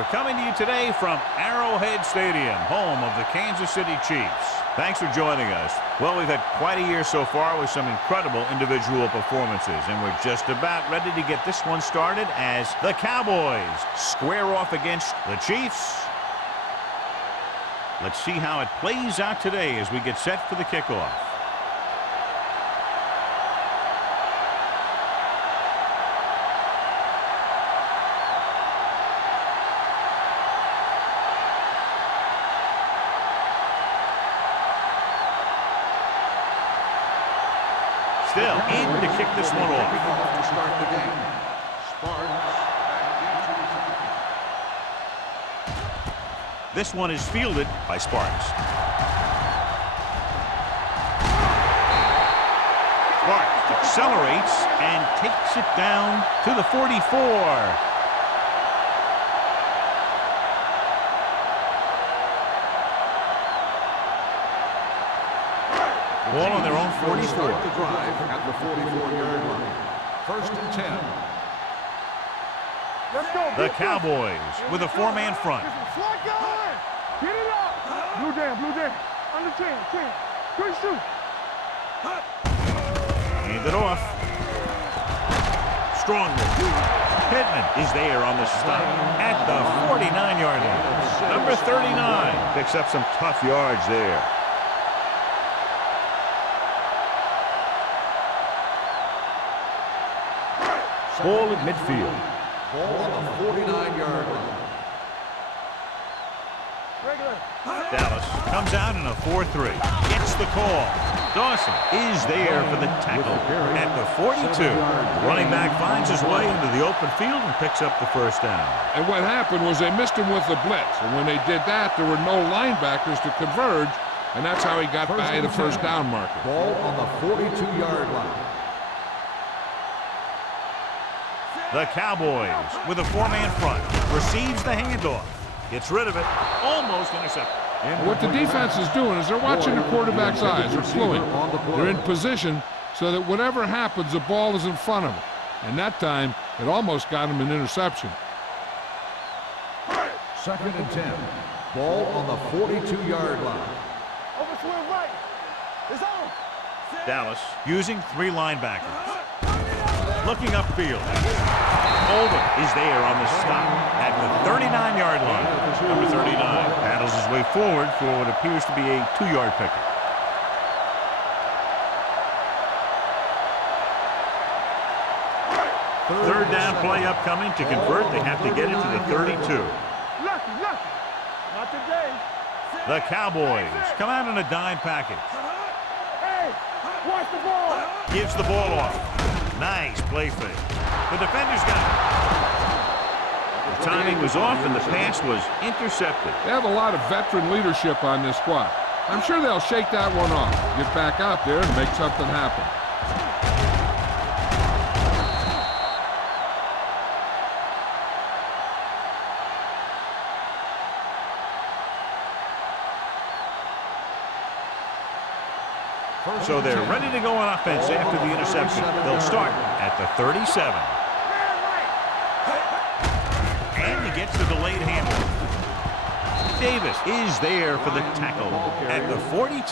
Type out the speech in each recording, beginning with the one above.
We're coming to you today from Arrowhead Stadium, home of the Kansas City Chiefs. Thanks for joining us. Well, we've had quite a year so far with some incredible individual performances, and we're just about ready to get this one started as the Cowboys square off against the Chiefs. Let's see how it plays out today as we get set for the kickoff. Still in to kick this one off. To start the game. This one is fielded by Sparks. Sparks accelerates and takes it down to the 44. Ball on their own 44. Start the drive at the 44-yard line. 1st and 10. Let's go. The Cowboys with a four-man front. Get it up. Blue jam. Under 10. Quick shoot. Hand it off. Strongly. Pittman is there on the stop at the 49-yard line. Number 39 picks up some tough yards there. Ball at midfield. Ball on the 49-yard line. Dallas comes out in a 4-3. Gets the call. Dawson is there for the tackle at the 42. The running back finds his way into the open field and picks up the first down. And what happened was they missed him with the blitz. And when they did that, there were no linebackers to converge. And that's how he got by the first down marker. Ball on the 42-yard line. The Cowboys with a four-man front receives the handoff, gets rid of it, almost intercepted. What the defense is doing is they're watching the quarterback's eyes. They're fluent. They're in position so that whatever happens, the ball is in front of them. And that time, it almost got him an interception. 2nd and 10. Ball on the 42-yard line. Over swing right. It's on. Dallas using three linebackers. Looking upfield. Oldham is there on the stop at the 39-yard line. Number 39 paddles his way forward for what appears to be a 2-yard pickup. Third down play upcoming. To convert, they have to get it to the 32. Lucky. Not today. The Cowboys come out in a dime package. Hey, watch the ball. Gives the ball off. Nice play fake. The defender's got it. The timing was off and the pass was intercepted. They have a lot of veteran leadership on this squad. I'm sure they'll shake that one off, get back out there and make something happen. So they're ready to go on offense after the interception. They'll start at the 37. And he gets the delayed handoff. Davis is there for the tackle at the 42.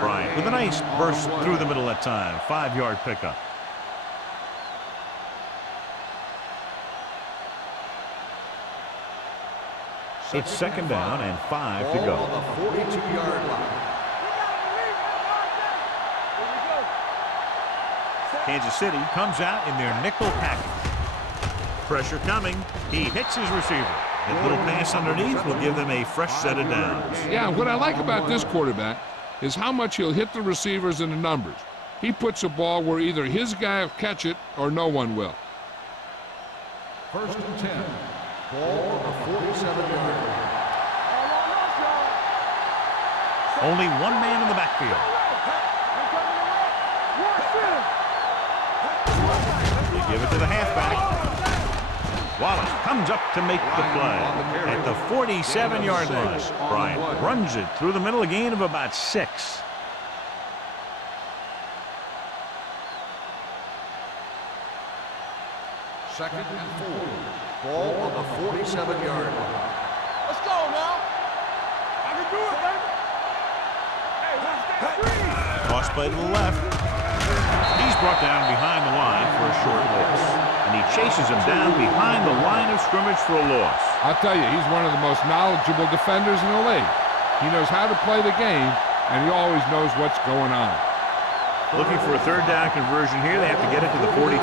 Bryant with a nice burst through the middle that time. 5-yard pickup. It's 2nd down and 5 to go. Ball on the 42-yard line. Kansas City comes out in their nickel package. Pressure coming. He hits his receiver. That little pass underneath will give them a fresh set of downs. Yeah, what I like about this quarterback is how much he'll hit the receivers and the numbers. He puts a ball where either his guy will catch it or no one will. 1st and 10. Ball on the 47-yard line. Only one man in the backfield. They give it to the halfback. Wallace comes up to make the play at the 47-yard line. Bryant runs it through the middle, a gain of about 6. Second and 4. Ball on the 47-yard line. Let's go now. I can do it, baby. Hey, let's stay free. Toss play to the left. He's brought down behind the line for a short loss. And he chases him down behind the line of scrimmage for a loss. I'll tell you, he's one of the most knowledgeable defenders in the league. He knows how to play the game, and he always knows what's going on. Looking for a third down conversion here. They have to get it to the 43.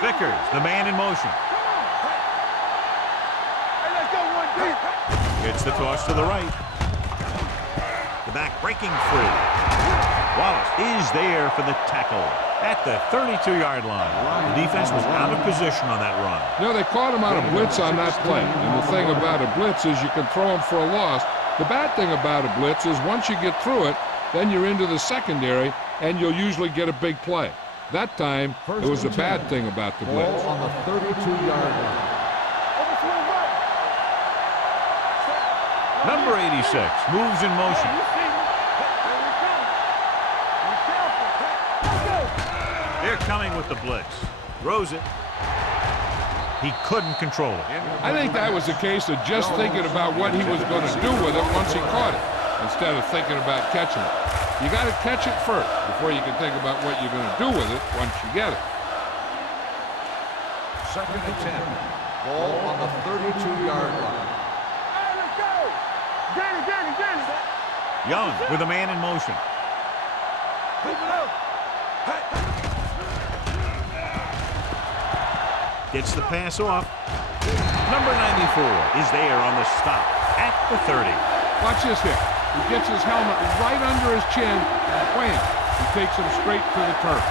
Vickers, the man in motion. Hey, let's go one deep. Gets the toss to the right. The back breaking free. Wallace is there for the tackle at the 32-yard line. The defense was out of position on that run. You know, they caught him on a blitz on that play. And the thing about a blitz is you can throw him for a loss. The bad thing about a blitz is once you get through it, then you're into the secondary, and you'll usually get a big play. That time, it was a bad thing about the blitz. Ball on the 32-yard line. Number 86 moves in motion. They're coming with the blitz. Throws it. He couldn't control it. I think that was a case of just thinking about what he was going to do with it once he caught it, instead of thinking about catching it. You got to catch it first before you can think about what you're going to do with it once you get it. Second and 10. Ball on the 32-yard line. Hey, let's go. Danny. Young with a man in motion. Keep it up. Gets the pass off. Number 94 is there on the stop at the 30. Watch this here. He gets his helmet right under his chin, and wham, he takes him straight to the turf.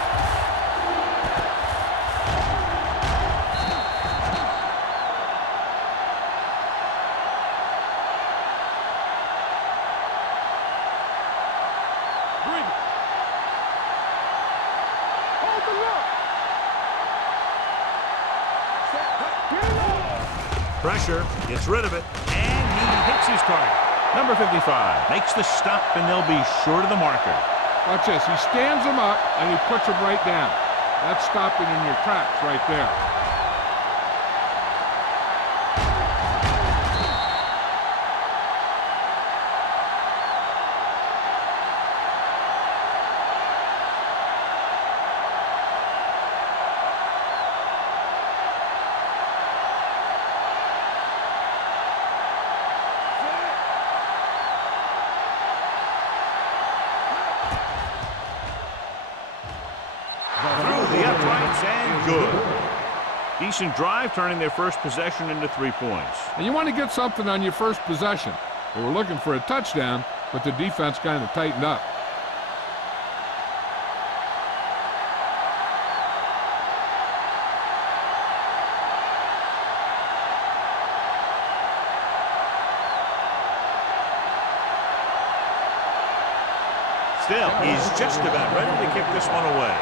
Hold the look. Pressure, gets rid of it, and he hits his target. Number 55 makes the stop, and they'll be short of the marker. Watch this. He stands him up, and he puts him right down. That's stopping in your tracks right there. The uprights and good. Decent drive, turning their first possession into 3 points. And you want to get something on your first possession. They were looking for a touchdown, but the defense kind of tightened up. Still, he's just about ready to kick this one away.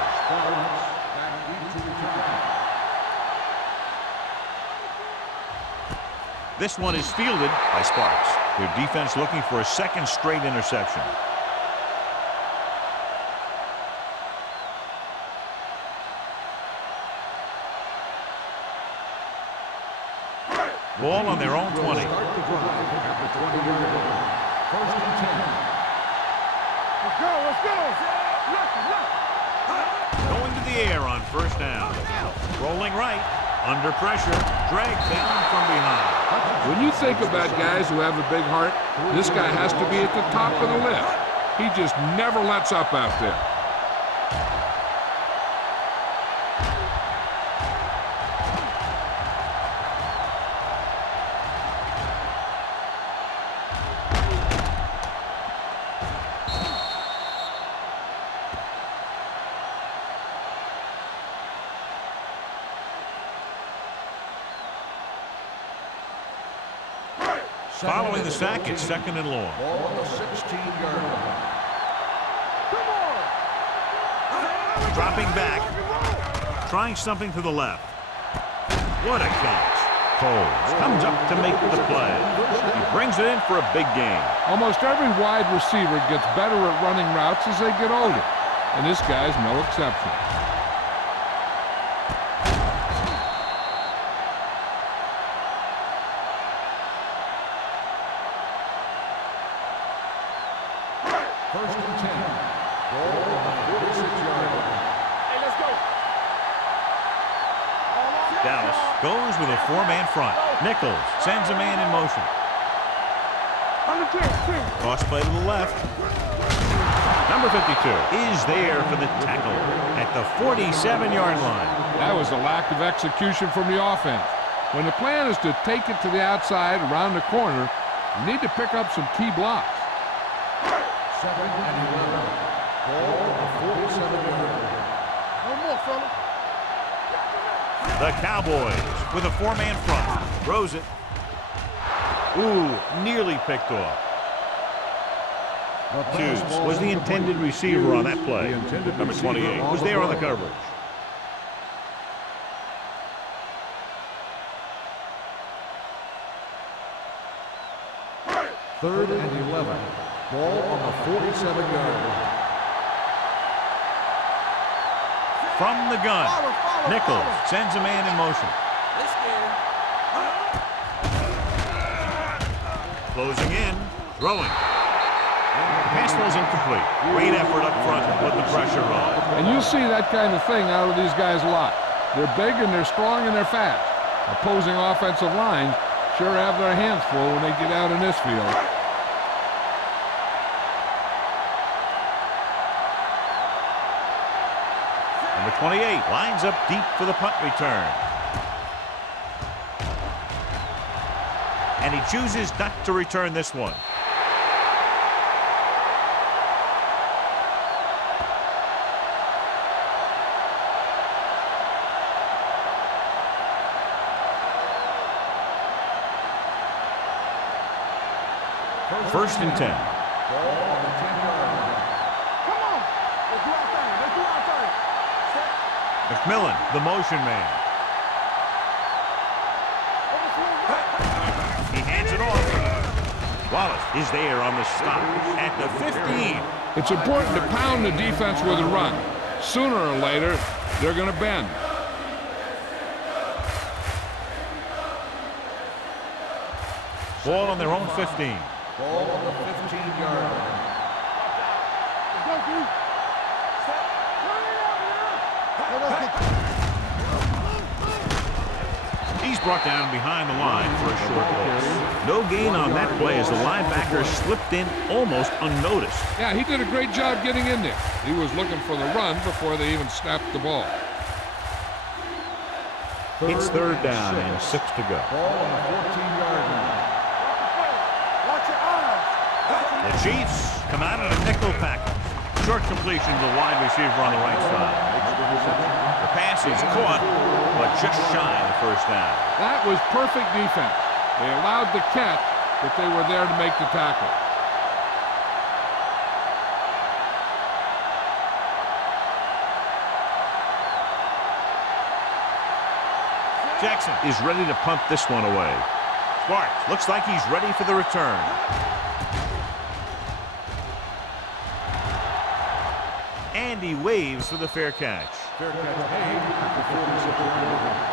This one is fielded by Sparks. Their defense looking for a second straight interception. Ball on their own 20. Let's go. Going to the air on first down. Rolling right. Under pressure. Dragged down from behind. When you think about guys who have a big heart, this guy has to be at the top of the list. He just never lets up out there. Following the sack, it's second and long. Ball on the 16-yard line. Dropping back. Trying something to the left. What a catch. Coles comes up to make the play. He brings it in for a big gain. Almost every wide receiver gets better at running routes as they get older, and this guy's no exception. 10. Ball on the 46-yard line. Hey, let's go. Dallas goes with a four-man front. Nichols sends a man in motion. Cross play to the left. Number 52 is there for the tackle at the 47-yard line. That was a lack of execution from the offense. When the plan is to take it to the outside around the corner, you need to pick up some key blocks. 2nd and 11. Ball on the 47-yard line. No more, fella. The Cowboys with a four-man front. Throws it. Ooh, nearly picked off. Hughes was the intended receiver on that play. Number 28 was there on the coverage. 3rd and 11. Ball on the 47-yard line. From the gun, Nichols sends a man in motion. Closing in, throwing. The pass was incomplete. Great effort up front to put the pressure on. And you see that kind of thing out of these guys a lot. They're big and they're strong and they're fast. Opposing offensive lines sure have their hands full when they get out in this field. Number 28 lines up deep for the punt return. And he chooses not to return this one. First and 10. Ball on the 10-yard line. Come on. Let's do our thing. Let's do our thing. McMillan, the motion man. He hands it off. Wallace is there on the stop at the 15. It's important to pound the defense with a run. Sooner or later, they're going to bend. Ball on their own 15. Ball on the 15-yard line. Let's go, D. Let's get He's brought down behind the line for a short loss. No gain on that play as the linebacker slipped in almost unnoticed. Yeah, he did a great job getting in there. He was looking for the run before they even snapped the ball. It's third down and 6 to go. Ball on the 14-yard line. Watch your eyes. The Chiefs come out in a nickel package. Short completion to the wide receiver on the right side. The pass is caught, but just shy of the first down. That was perfect defense. They allowed the catch, but they were there to make the tackle. Jackson is ready to punt this one away. Sparks looks like he's ready for the return. And he waves for the fair catch. Fair catch made at the 46-yard line.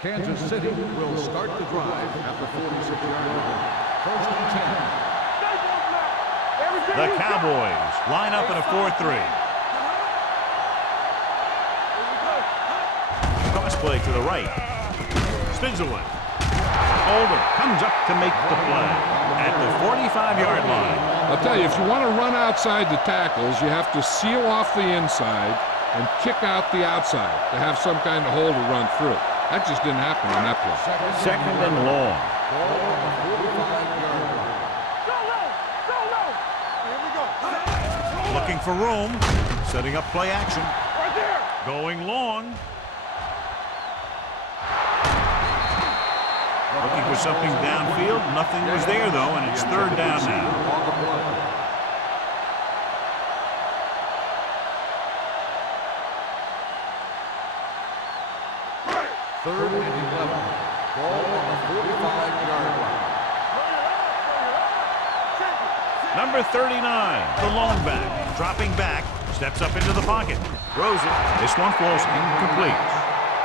Kansas City will start the drive at the 46-yard line. First and 10. The Cowboys line up in a 4-3. Cross play to the right. Spins away. Older comes up to make the play at the 45-yard line. I'll tell you, if you want to run outside the tackles, you have to seal off the inside and kick out the outside to have some kind of hole to run through. That just didn't happen on that play. Second and long. Ball on the 45-yard line. Go low. Go low. Here we go. Looking for room. Setting up play action. Right there. Going long. Looking for something downfield. Nothing was there, though, and it's third down now. On the play. Third and 11. Ball on the 45-yard line. Number 39, the long back, dropping back, steps up into the pocket, throws it. This one falls incomplete.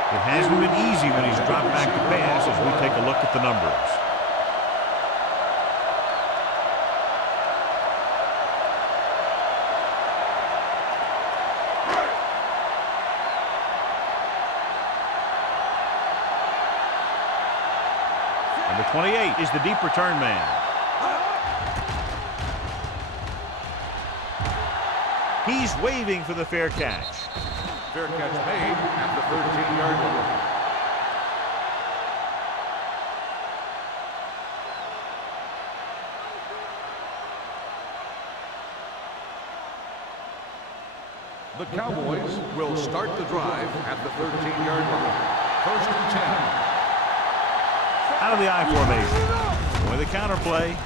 It hasn't been easy when he's dropped back to pass as we take a look at the numbers. Number 28 is the deep return man. He's waving for the fair catch. Fair catch made at the 13-yard line. The Cowboys will start the drive at the 13-yard line. 1st and 10. Out of the I formation. With a counter play.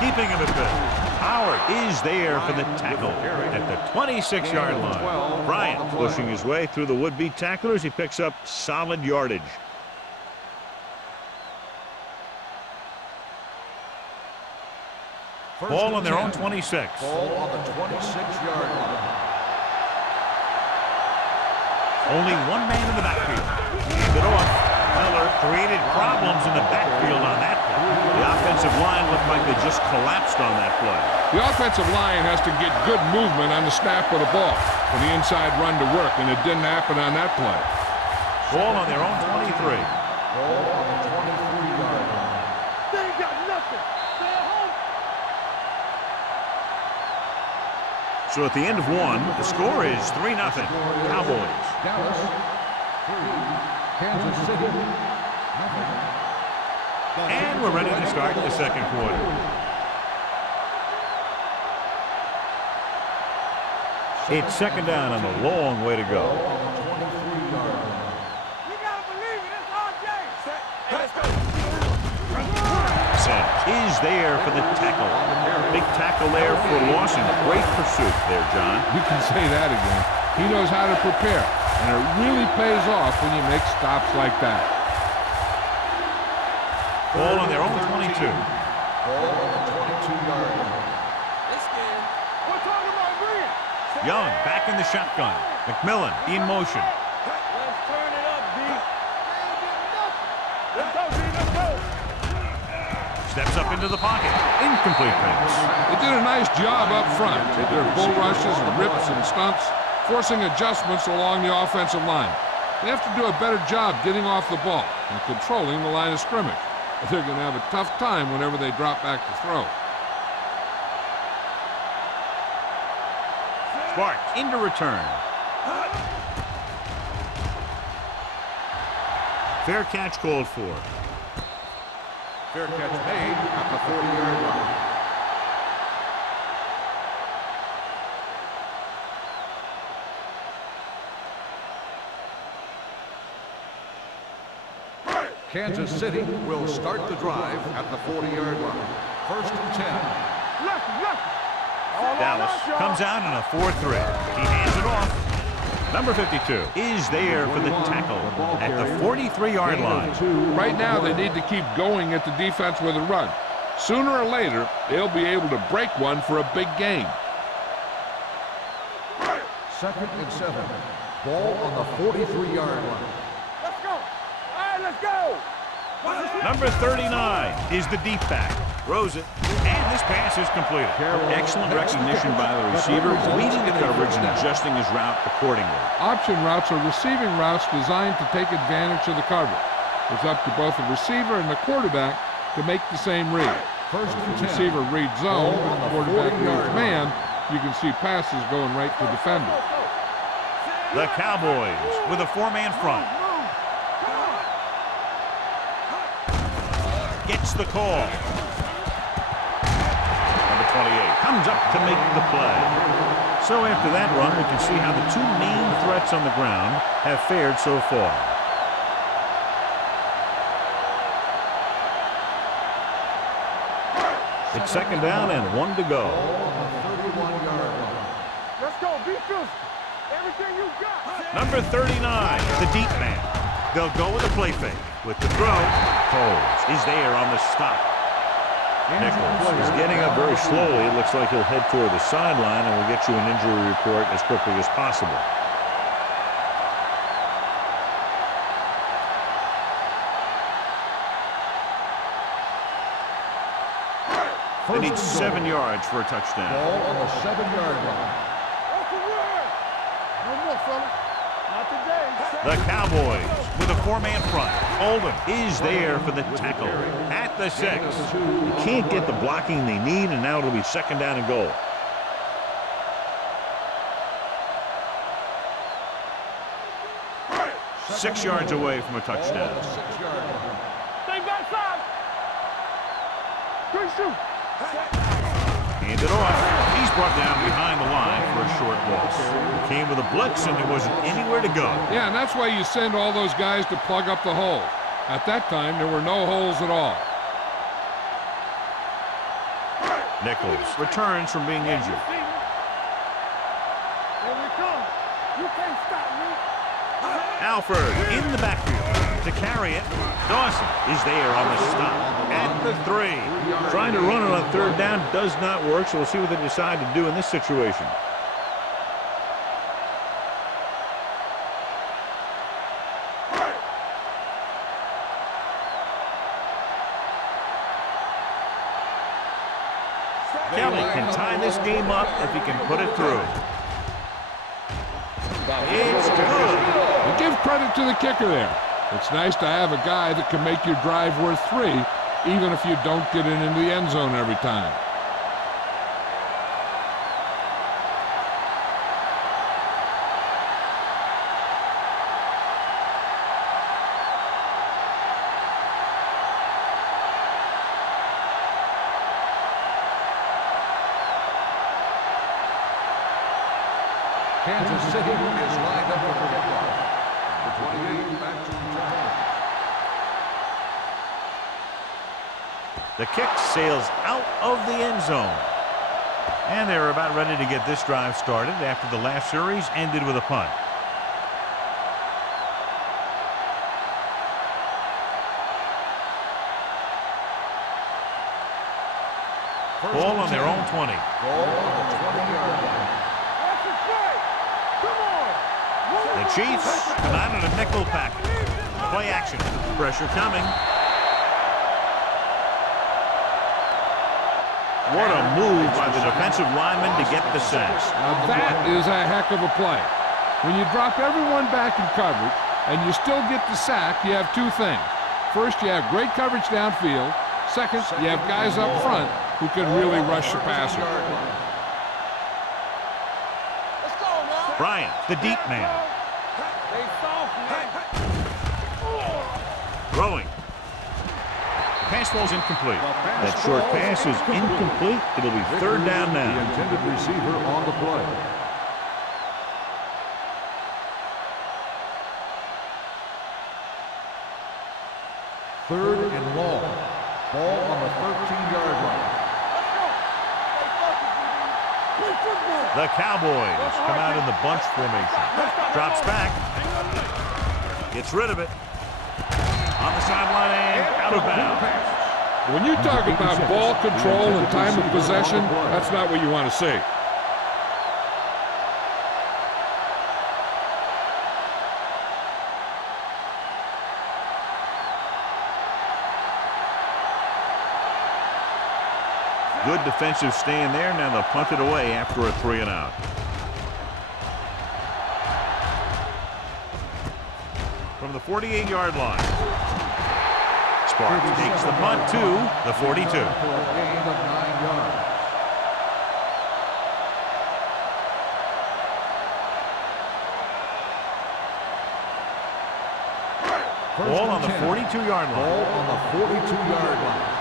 Keeping him at bay. Howard is there for the tackle at the 26-yard line. Bryant pushing his way through the would-be tacklers. He picks up solid yardage. Ball on their own 26. Ball on the 26-yard line. Only one man in the backfield. Hand it off. Miller created problems in the backfield on that play. The offensive line looked like they just collapsed on that play. The offensive line has to get good movement on the snap of the ball for the inside run to work, and it didn't happen on that play. Ball on their own 23. Ball on the 23-yard line. They ain't got nothing. Stay at home. So at the end of one, the score is 3-0. Cowboys. Dallas 3. Kansas City, nothing. And we're ready to start the second quarter. It's second down and a long way to go. You gotta believe it. It's RJ. Let's go. Sims is there for the tackle. Big tackle there for Lawson. Great pursuit there, John. You can say that again. He knows how to prepare, and it really pays off when you make stops like that. Ball on their own 22. Ball on the 22-yard line. We're talking about green. Young back in the shotgun. McMillan in motion. Let's turn it up, D. Let's go, D. Let's go. Steps up into the pocket. Incomplete pass. They did a nice job up front. They did bull rushes and rips and stunts, forcing adjustments along the offensive line. They have to do a better job getting off the ball and controlling the line of scrimmage. They're going to have a tough time whenever they drop back to throw. Sparks into return. Fair catch called for. Fair catch made at the 40-yard line. Kansas City will start the drive at the 40-yard line. 1st and 10. Dallas comes out in a 4-3. He hands it off. Number 52 is there for the tackle at the 43-yard line. Right now, they need to keep going at the defense with a run. Sooner or later, they'll be able to break one for a big gain. 2nd and 7. Ball on the 43-yard line. Let's go. All right, let's go. Number 39 is the deep back. Throws it, and this pass is completed. Excellent recognition by the receiver, reading the coverage and adjusting his route accordingly. Option routes are receiving routes designed to take advantage of the coverage. It's up to both the receiver and the quarterback to make the same read. 1st and 10. Receiver reads zone, the quarterback reads man. You can see passes going right to defenders. The Cowboys with a 4-man front. Gets the call. Number 28 comes up to make the play. So after that run, we can see how the two main threats on the ground have fared so far. It's second down and 1 to go. Let's go. Be physical. Everything you got. Number 39, the deep man. They'll go with a play fake. With the throw, Coles is there on the stop. Nichols is getting up very slowly. It looks like he'll head toward the sideline, and we'll get you an injury report as quickly as possible. They need 7 yards for a touchdown. Ball on the 7-yard line. That's the word. No more, fella. Not today. The Cowboys with a 4-man front. Oldham is there for the tackle at the 6. They can't get the blocking they need, and now it'll be 2nd down and goal. Six yards away from a touchdown. Ball on the 6-yard line. Stay backside. Good shoot. Hand it off. He's brought down behind the line for a short loss. He came with a blitz, and there wasn't anywhere to go. Yeah, and that's why you send all those guys to plug up the hole. At that time, there were no holes at all. Nichols returns from being injured. Here we come. You can't stop me. Alford in the backfield to carry it. Dawson is there on the stop at the 3. Trying to run it on 3rd down does not work, so we'll see what they decide to do in this situation. Kelly can tie this game up if he can put it through. It's good. And give credit to the kicker there. It's nice to have a guy that can make your drive worth 3, even if you don't get it into the end zone every time. Kansas City is lined up for the kickoff. The 28 back to return. The kick sails out of the end zone. And they're about ready to get this drive started after the last series ended with a punt. Ball on their own 20. Ball on the 20-yard line. That's a play. Come on. The Chiefs come out in a nickel package. Play action. Pressure coming. What a move by the defensive lineman to get the sack. Now that is a heck of a play. When you drop everyone back in coverage and you still get the sack, you have 2 things. First, you have great coverage downfield. Second, you have guys up front who can really rush the passer. Let's go now. Bryant, the deep man. They soft, man. Throwing. Pass ball's incomplete. That short pass is incomplete. It'll be 3rd down The now. intended receiver on the play. Third and long. Ball on the 13-yard line. Let's go. Stay focused, BB. Play football. The Cowboys come out in the bunch formation. Drops back. Gets rid of it. On the sideline and out of bounds. When you talk about ball control and time of possession, that's not what you want to see. Good defensive stand there. Now they'll punt it away after a 3 and out. From the 48-yard line. Sparks takes the punt to the 42. For a gain of 9 yards. Ball on the 42-yard line. Ball on the 42-yard line.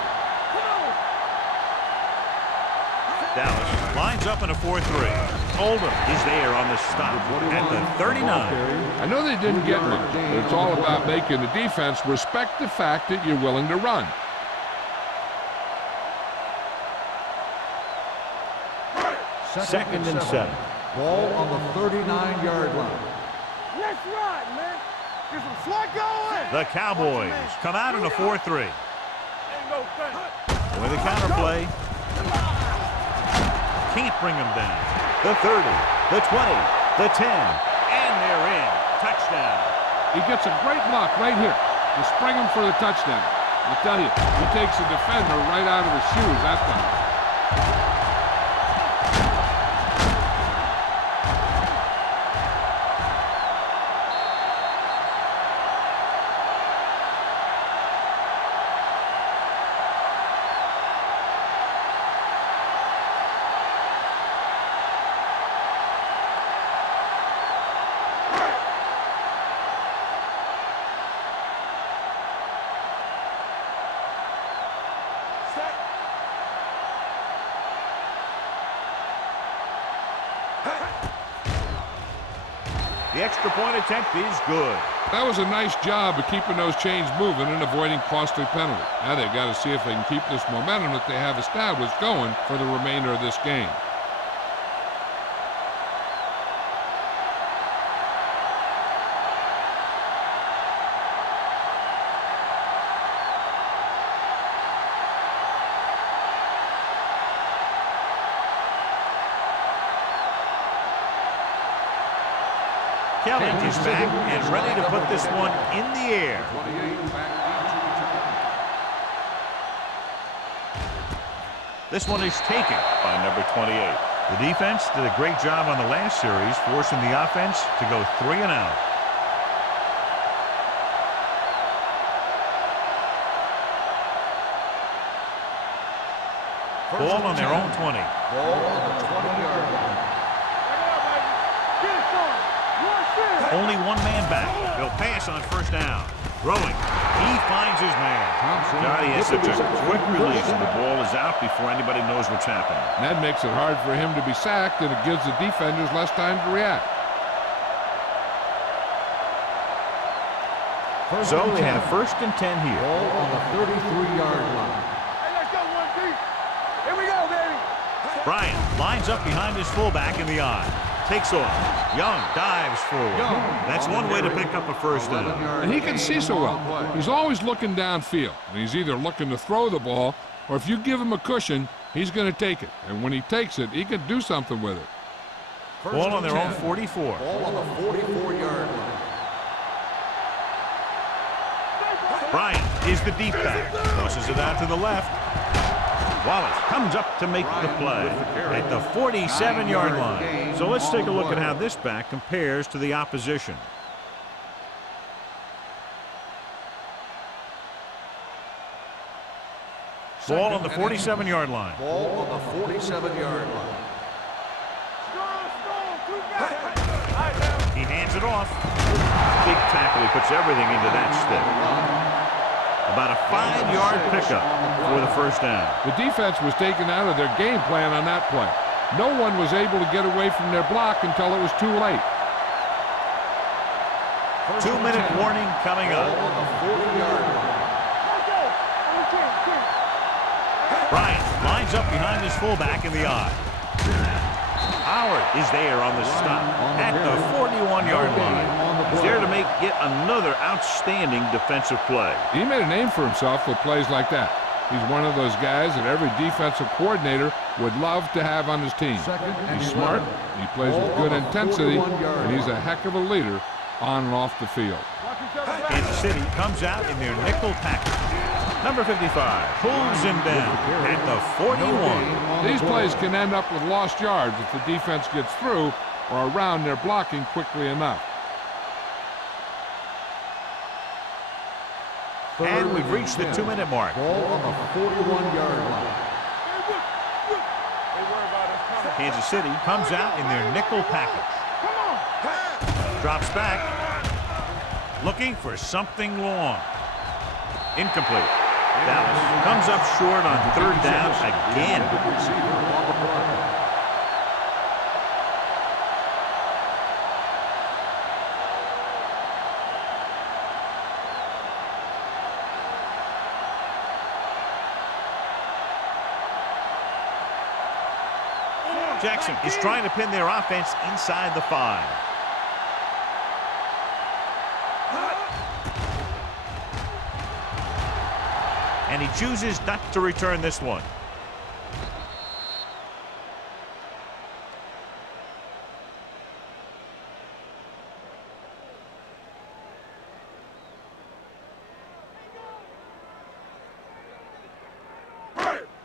Dallas lines up in a 4-3. Oldham is there on the stop at the 39. I know they didn't get much, but it's all about making the defense respect the fact that you're willing to run. Second and 7. Ball on the 39-yard line. Let's ride, man. Get some slot going. The Cowboys come out in a 4-3. Ain't no thing. With a counterplay. Can't bring them down. The 30, the 20, the 10, and they're in. Touchdown. He gets a great block right here to spring him for the touchdown. I tell you, he takes the defender right out of his shoes that time. The extra point attempt is good. That was a nice job of keeping those chains moving and avoiding costly penalties. Now they've got to see if they can keep this momentum that they have established going for the remainder of this game. Kelly is back and ready to put this one in the air. This one is taken by number 28. The defense did a great job on the last series, forcing the offense to go 3 and out. Ball on their own 20. Ball on the 20-yard line. Only one man back. He'll pass on first down. Throwing. He finds his man. God, he has such a quick release, and the ball is out before anybody knows what's happening. And that makes it hard for him to be sacked, and it gives the defenders less time to react. So they have first and 10 here. Ball on the 33-yard line. Hey, let's go, 1 deep. Here we go, baby. Bryant lines up behind his fullback in the eye. Takes off. Young dives forward. That's one way to pick up a first down. And he can see so well. He's always looking downfield. And he's either looking to throw the ball, or if you give him a cushion, he's going to take it. And when he takes it, he can do something with it. Ball on their own 44. Ball on the 44-yard line. Bryant is the deep back. Tosses it out to the left. Wallace comes up to make the play at the 47-yard line. So let's take a look at how this back compares to the opposition. Ball on the 47-yard line. Ball on the 47-yard line. He hands it off. Big tackle. He puts everything into that stick. About a 5-yard pickup for the first down. The defense was taken out of their game plan on that play. No one was able to get away from their block until it was too late. 2-minute warning coming up. Ball on the 40-yard line. Bryant lines up behind his fullback in the eye. Howard is there on the stop at the 41-yard line. He's there to make yet another outstanding defensive play. He made a name for himself with plays like that. He's one of those guys that every defensive coordinator would love to have on his team. He's smart, he plays with good intensity, and he's a heck of a leader on and off the field. Kansas City comes out in their nickel package. Number 55 pulls him down at the 41. These plays can end up with lost yards if the defense gets through or around their blocking quickly enough. And we've reached the 2-minute mark. Ball on the 41-yard line. Kansas City comes out in their nickel package. Drops back. Looking for something long. Incomplete. Dallas comes up short on 3rd down again. Jackson is trying to pin their offense inside the 5. And he chooses not to return this one.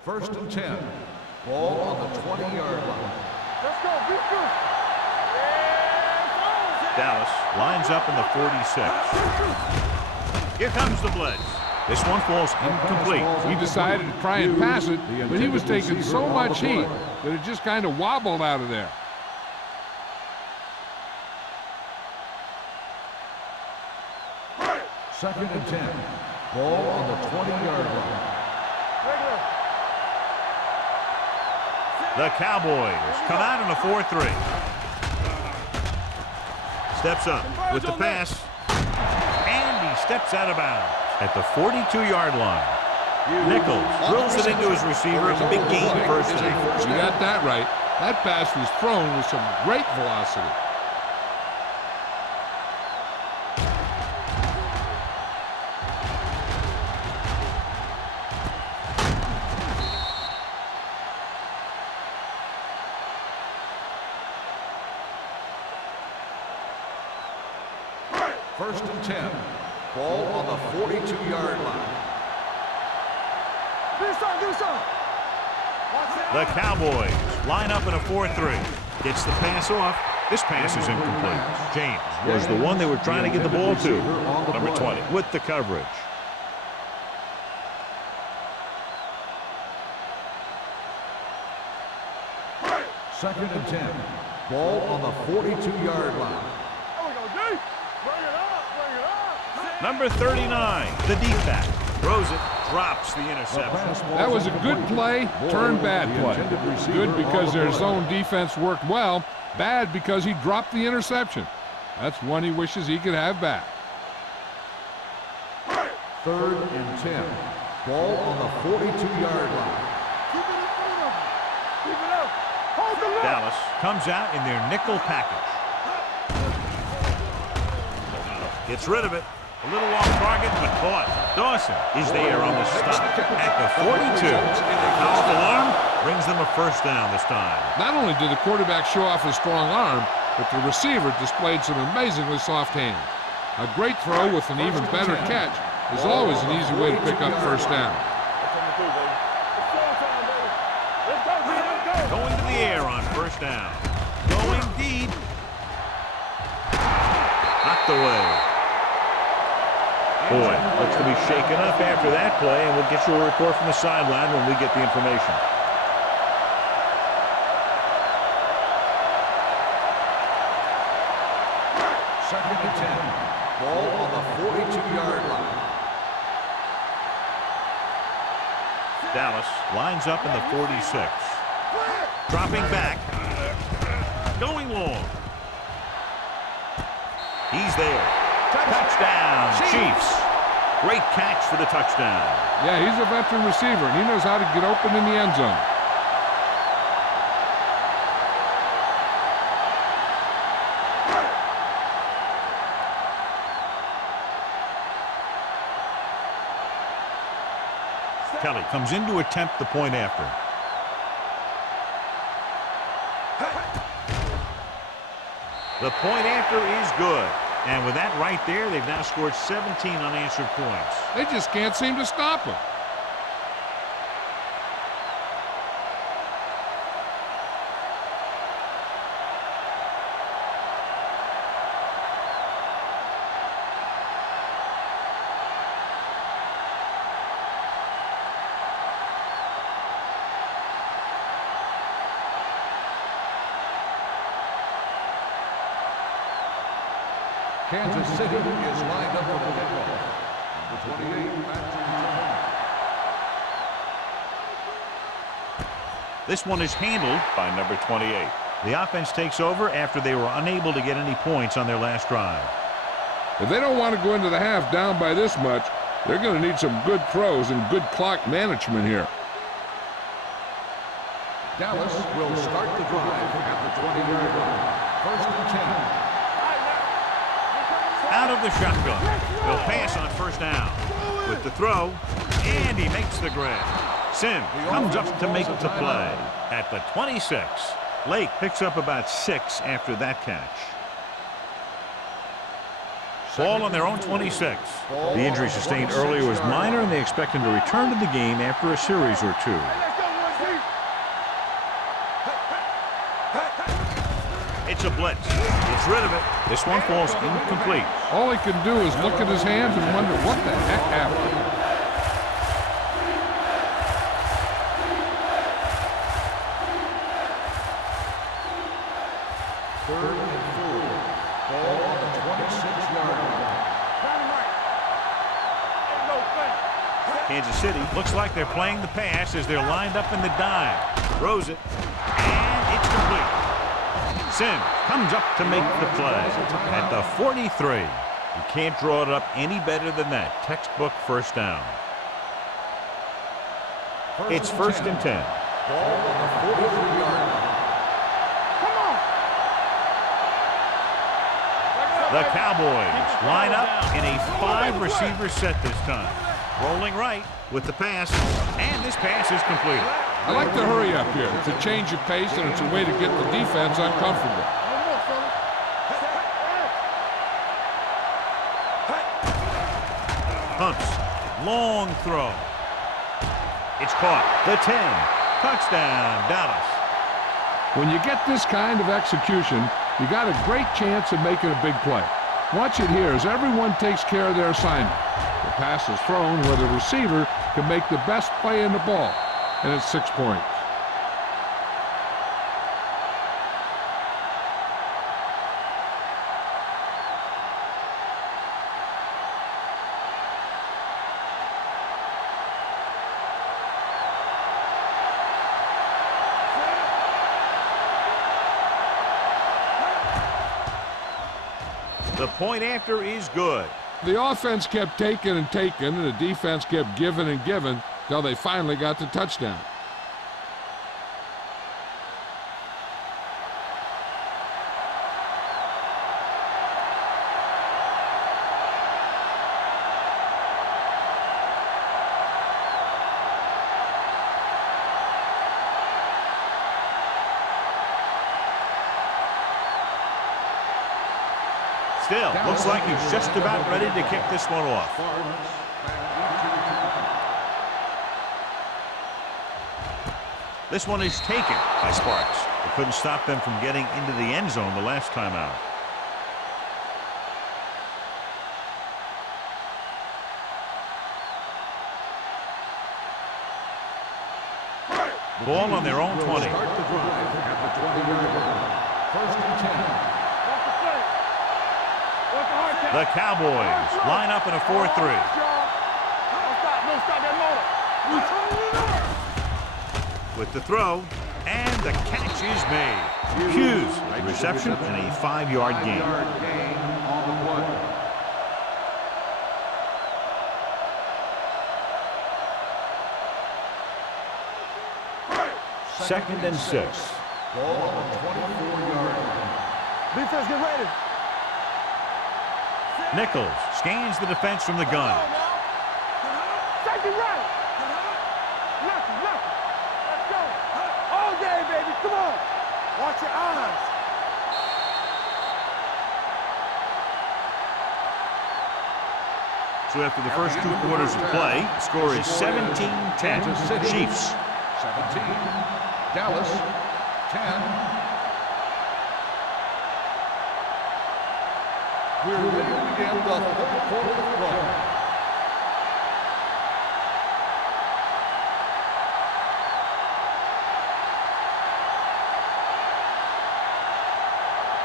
First and 10. Ball on the 20-yard line. Let's go, beat you. Dallas lines up in the 46. Here comes the blitz. This one falls incomplete. He decided to try and pass it, but he was taking so much heat that it just kind of wobbled out of there. Second and 10. Ball on the 20-yard line. The Cowboys come out in a 4-3. Steps up with the pass. And he steps out of bounds at the 42-yard line. Nichols drills it into his receiver. Big gain, first down. You got that right. That pass was thrown with some great velocity. First and 10. Ball on the 42-yard line. The Cowboys line up in a 4-3. Gets the pass off. This pass is incomplete. James was the one they were trying to get the ball to. Number 20 with the coverage. Second and 10. Ball on the 42-yard line. Number 39, the deep back. Throws it, drops the interception. That was a good play, turned bad play. Good because their zone defense worked well. Bad because he dropped the interception. That's one he wishes he could have back. Third and 10. Ball on the 42-yard line. Dallas comes out in their nickel package. Gets rid of it. A little off target, but caught. Dawson is there on the stop at the 42. Powerful arm brings them a first down this time. Not only did the quarterback show off his strong arm, but the receiver displayed some amazingly soft hands. A great throw with an even better catch is always an easy way to pick up first down. Going to the air on first down. Going deep. Knocked away. Boy, looks to be shaken up after that play, and we'll get you a report from the sideline when we get the information. Second and 10. Ball on the 42-yard line. Dallas lines up in the 46. Dropping back. Going long. He's there. Touchdown, Chiefs. Great catch for the touchdown. Yeah, he's a veteran receiver, and he knows how to get open in the end zone. Kelly comes in to attempt the point after. The point after is good. And with that right there, they've now scored 17 unanswered points. They just can't seem to stop him. Kansas City is lined up for the kickoff. Number 28, Patrick. This one is handled by number 28. The offense takes over after they were unable to get any points on their last drive. If they don't want to go into the half down by this much, they're going to need some good throws and good clock management here. Dallas will start the drive at the 20-yard line. First and 10. Out of the shotgun. They'll pass on first down. With the throw, and he makes the grab. Sim comes up to make the play at the 26. Lake picks up about 6 after that catch. Ball on their own 26. The injury sustained earlier was minor, and they expect him to return to the game after a series or two. It's a blitz. Gets rid of it. This one falls incomplete. All he can do is look at his hands and wonder what the heck happened. Third and 4. Ball on the 26-yard line. Kansas City looks like they're playing the pass as they're lined up in the dime. Throws it, and it's complete. Sim comes up to make the play at the 43. You can't draw it up any better than that. Textbook first down. It's first and 10. Ball on the 43-yard line. The Cowboys line up in a 5-receiver set this time. Rolling right with the pass, and this pass is completed. I like to hurry up here. It's a change of pace, and it's a way to get the defense uncomfortable. Hunts, long throw. It's caught. The 10. Touchdown, Dallas. When you get this kind of execution, you got a great chance of making a big play. Watch it here as everyone takes care of their assignment. The pass is thrown where the receiver can make the best play in the ball, and it's 6 points. The point after is good. The offense kept taking and taking, and the defense kept giving and giving till they finally got the touchdown. Still, looks like he's just about ready to kick this one off. This one is taken by Sparks. They couldn't stop them from getting into the end zone the last time out. Ball on their own 20. Start the drive at the 20-yard line. First and 10. The Cowboys line up in a 4-3. With the throw, and the catch is made. Hughes, the reception, and a 5-yard gain. On the play. Second and 6. Ball on the 24-yard line. Defense, get ready. Nichols scans the defense from the gun. Take it right. Left, left. Let's go. All day, baby. Come on. Watch your eyes. So after the first 2 quarters of play, the score is 17-10 Chiefs. 17. Dallas 10. We're ready to begin the third quarter of play.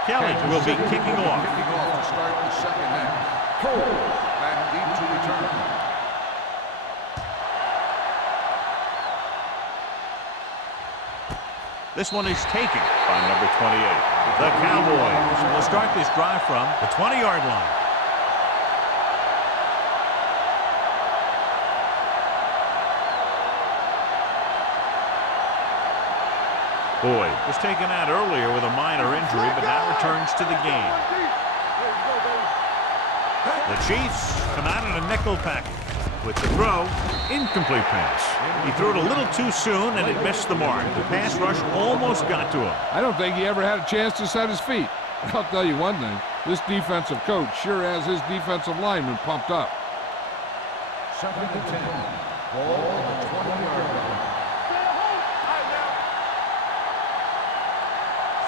Kelly will be kicking off. Kicking off to start the second half. Cole back deep to return. This one is taken by number 28. The Cowboys will start this drive from the 20-yard line. Boyd was taken out earlier with a minor injury, but now returns to the game. The Chiefs come out in a nickel package. With the throw, incomplete pass. He threw it a little too soon, and it missed the mark. The pass rush almost got to him. I don't think he ever had a chance to set his feet. I'll tell you one thing, this defensive coach sure has his defensive linemen pumped up. Second and 10. Ball on the 20-yard line.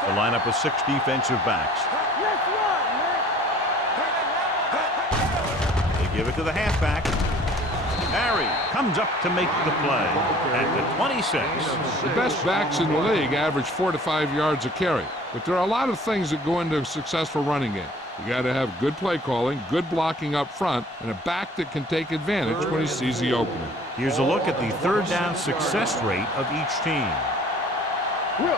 The lineup with 6 defensive backs. Let's run, man. They give it to the halfback. Barry comes up to make the play at the 26. The best backs in the league average 4 to 5 yards a carry. But there are a lot of things that go into a successful running game. You got to have good play calling, good blocking up front, and a back that can take advantage when he sees the opening. Here's a look at the third down success rate of each team. Will.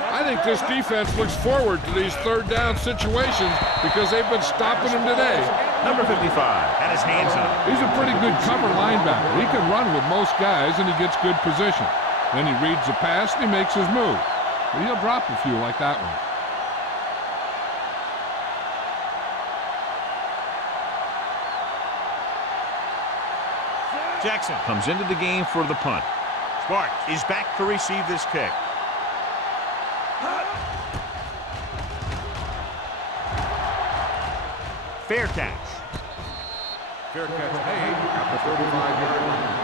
I think this defense looks forward to these third down situations because they've been stopping them today. Number 55 had his hands up. He's a pretty good cover linebacker. He can run with most guys, and he gets good position. Then he reads the pass, and he makes his move. But he'll drop a few like that one. Jackson comes into the game for the punt. Smart is back to receive this kick. Fair catch. Fair catch made at the 35-yard line.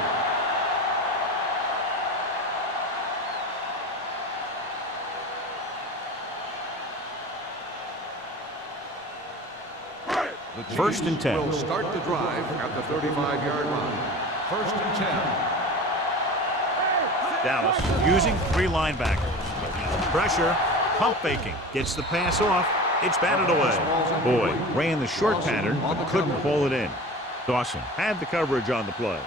The First and 10. Will start the drive at the 35-yard line. First and 10. Dallas using 3 linebackers. Pressure, pump faking, gets the pass off. It's batted away. Boyd ran the short pattern, but couldn't pull it in. Dawson had the coverage on the play.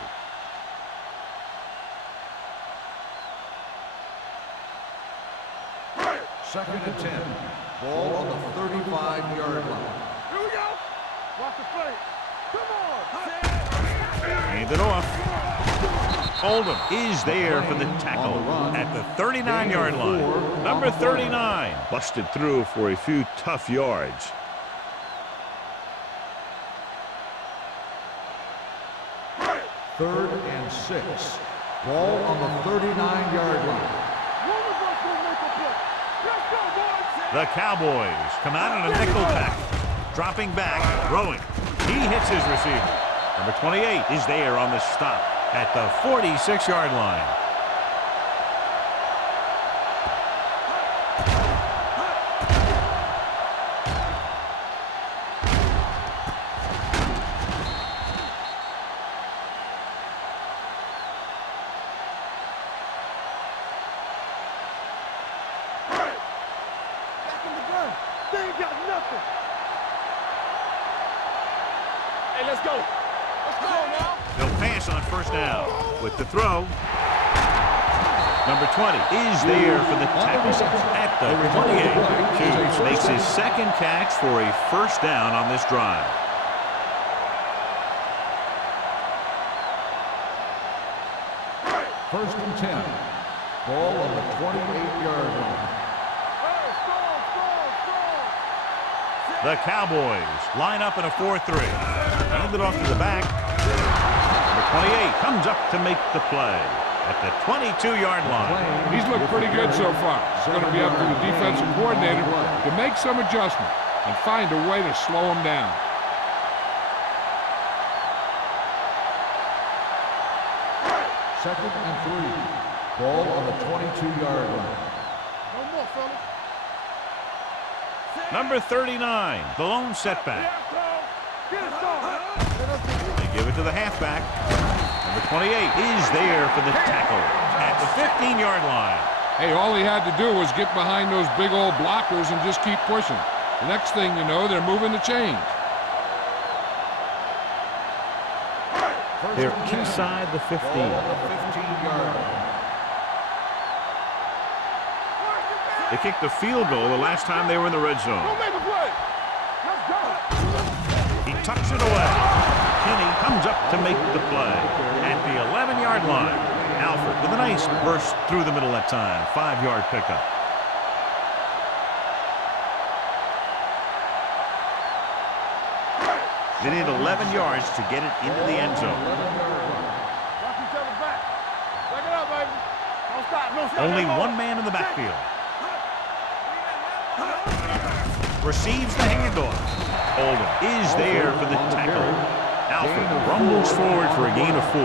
Second and 10. Ball on the 35-yard line. Here we go. Watch the play. Come on. Hand it off. Oldham is there for the tackle at the 39-yard line. Number 39 busted through for a few tough yards. Third and 6. Ball on the 39-yard line. One of us will make a play. Let's go, boys. The Cowboys come out in a nickel pack. Dropping back, throwing. He hits his receiver. Number 28 is there on the stop at the 46-yard line. Back in the gun. They ain't got nothing. Hey, let's go. Let's go now. They'll pass on first down. With the throw, number 20 is there for the tackle at the 28. Hughes makes his second catch for a first down on this drive. First and 10. Ball on the 28-yard line. Hey, score. The Cowboys line up in a 4-3. Hand it off to the back. Number 28 comes up to make the play at the 22-yard line. He's looked pretty good so far. It's going to be up to the defensive coordinator to make some adjustment and find a way to slow him down. Second and 3. Ball on the 22-yard line. No more, fellas. Number 39, the lone setback. Get it started. They give it to the halfback. Number 28 is there for the tackle at the 15-yard line. Hey, all he had to do was get behind those big old blockers and just keep pushing. The next thing you know, they're moving the chains. They're inside the 15. Ball on the 15-yard line. They kicked the field goal the last time they were in the red zone. Go make a play. Let's go. He tucks it away. Kinney comes up to make the play at the 11-yard line. Alford with a nice burst through the middle that time. 5-yard pickup. They need 11 yards to get it into the end zone. Watch each other back. Back it up, baby. Don't stop. No stop. Only one man in the backfield. Receives the handoff. Oldham is there for the tackle. Alford rumbles forward for a gain of 4.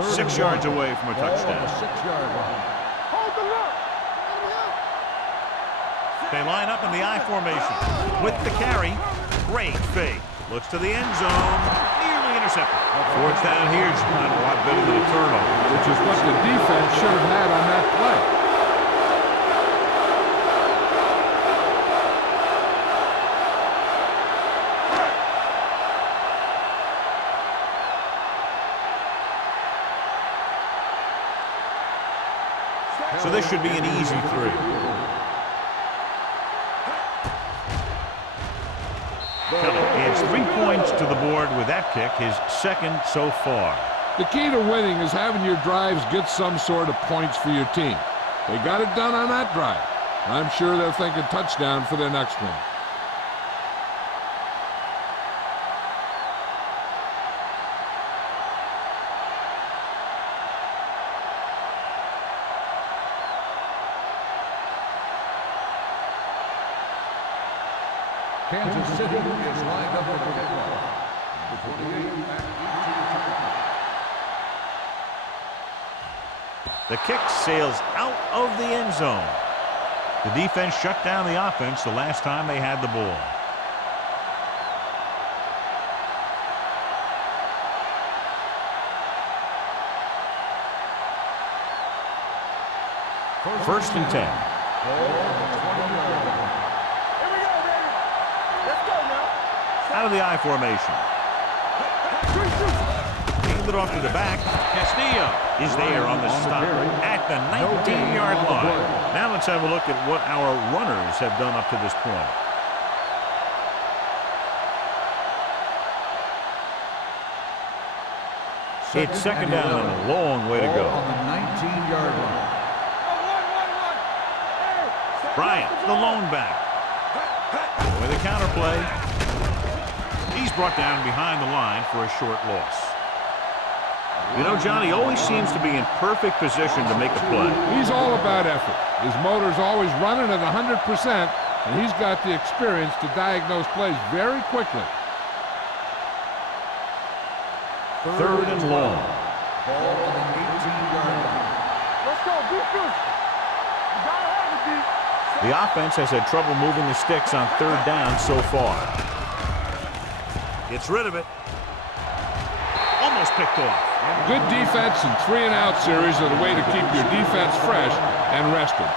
6 yards away from a touchdown. 6-yard line. Hold the look. They line up in the I formation. With the carry, great fake. Looks to the end zone, nearly intercepted. 4th down here is not a lot better than a turnover. Which is what the defense should have had on that play. So this should be an easy 3. Kelly adds 3 points to the board with that kick, his 2nd so far. The key to winning is having your drives get some sort of points for your team. They got it done on that drive. I'm sure they're thinking touchdown for their next one. Kansas City is lined up for the kickoff. The 28 at 18. The kick sails out of the end zone. The defense shut down the offense the last time they had the ball. First and 10. Out of the I formation. Hand it off to the back. Castillo is there on the stop at the 19-yard line. Now let's have a look at what our runners have done up to this point. It's 2nd down and a long way to go. On the 19-yard line. Bryant, the lone back. With a counter play. He's brought down behind the line for a short loss. You know, John, he always seems to be in perfect position to make a play. He's all about effort. His motor's always running at 100%, and he's got the experience to diagnose plays very quickly. 3rd and long. Ball on the 18-yard line. Let's go, defense. You gotta have it, D. The offense has had trouble moving the sticks on 3rd down so far. Gets rid of it. Almost picked off. Good defense and 3-and-out series are the way to keep your defense fresh and rested.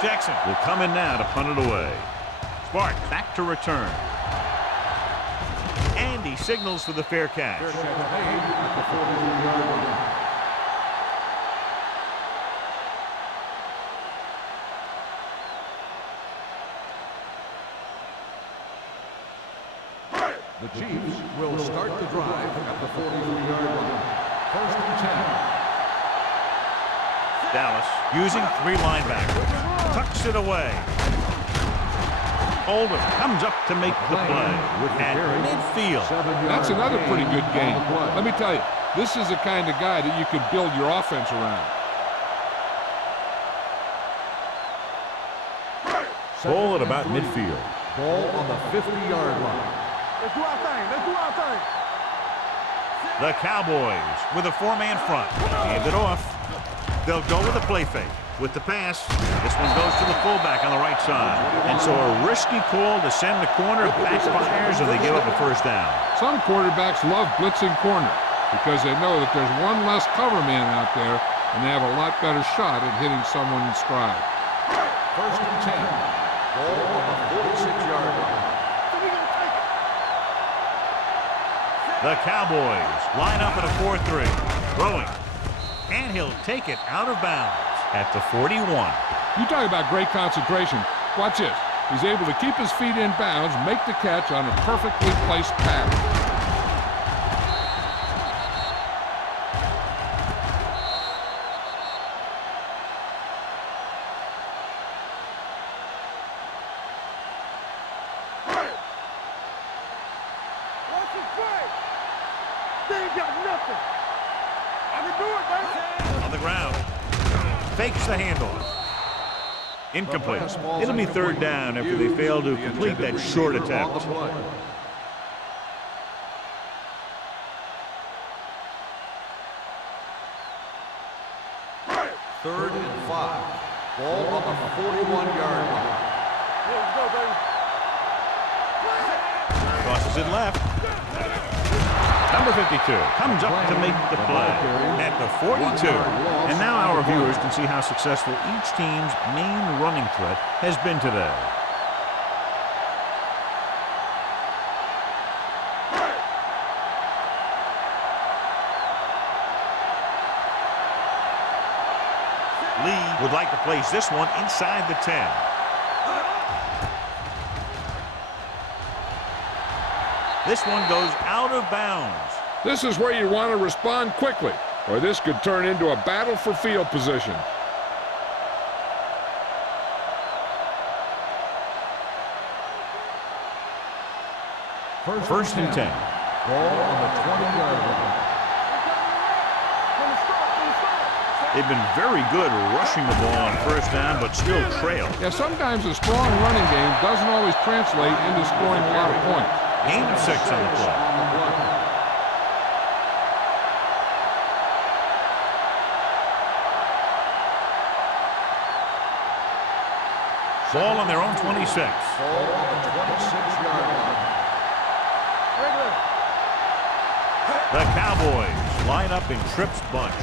Jackson will come in now to punt it away. Sparks back to return. And he signals for the fair catch. Fair catch made at the 43-yard line. The Chiefs will start the drive at the 43-yard line. 1st and 10. Dallas using 3 linebackers. Tucks it away. Oldham comes up to make the play at midfield. That's another pretty good game. Let me tell you, this is the kind of guy that you can build your offense around. Ball at about midfield. Ball on the 50-yard line. Let's do our thing. Let's do our thing. The Cowboys with a 4-man front. Hand it off. They'll go with a play fake. With the pass, this one goes to the fullback on the right side. And so a risky call to send the corner backfires and they give up a 1st down. Some quarterbacks love blitzing corner because they know that there's one less cover man out there and they have a lot better shot at hitting someone in stride. 1st and 10. Ball on the 46-yard line. The Cowboys line up at a 4-3. Throwing. And he'll take it out of bounds at the 41. You talk about great concentration. Watch this. He's able to keep his feet in bounds, make the catch on a perfectly placed pattern. Watch it play. They ain't got nothing. I can do it, man. On the ground. Fakes the handoff. Incomplete. It'll be third down after they fail to complete that short attempt. Third and 5. Ball on the 41-yard line. Let's go, baby. Crosses it left. Number 52 comes up to make the play at the 42. And now our viewers can see how successful each team's main running threat has been today. Lee would like to place this one inside the 10. This one goes out of bounds. This is where you want to respond quickly, or this could turn into a battle for field position. First and 10. Ball on the 20-yard line. They've been very good rushing the ball on first down, but still trail. Yeah, sometimes a strong running game doesn't always translate into scoring a lot of points. Gain of 6 on the play. Ball on their own 26. Ball on the 26-yard line. The Cowboys line up in Tripp's bunch.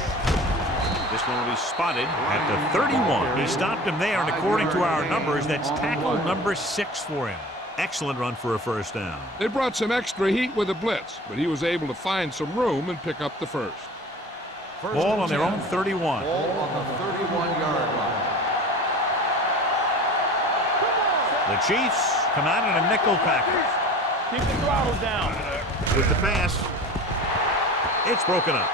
This one will be spotted at the 31. He stopped him there, and according to our numbers, that's tackle number 6 for him. Excellent run for a first down. They brought some extra heat with a blitz, but he was able to find some room and pick up the first. Ball on their own 31. Ball on the 31-yard line. The Chiefs come out in a nickel package. Keep the throttle down. With the pass, it's broken up.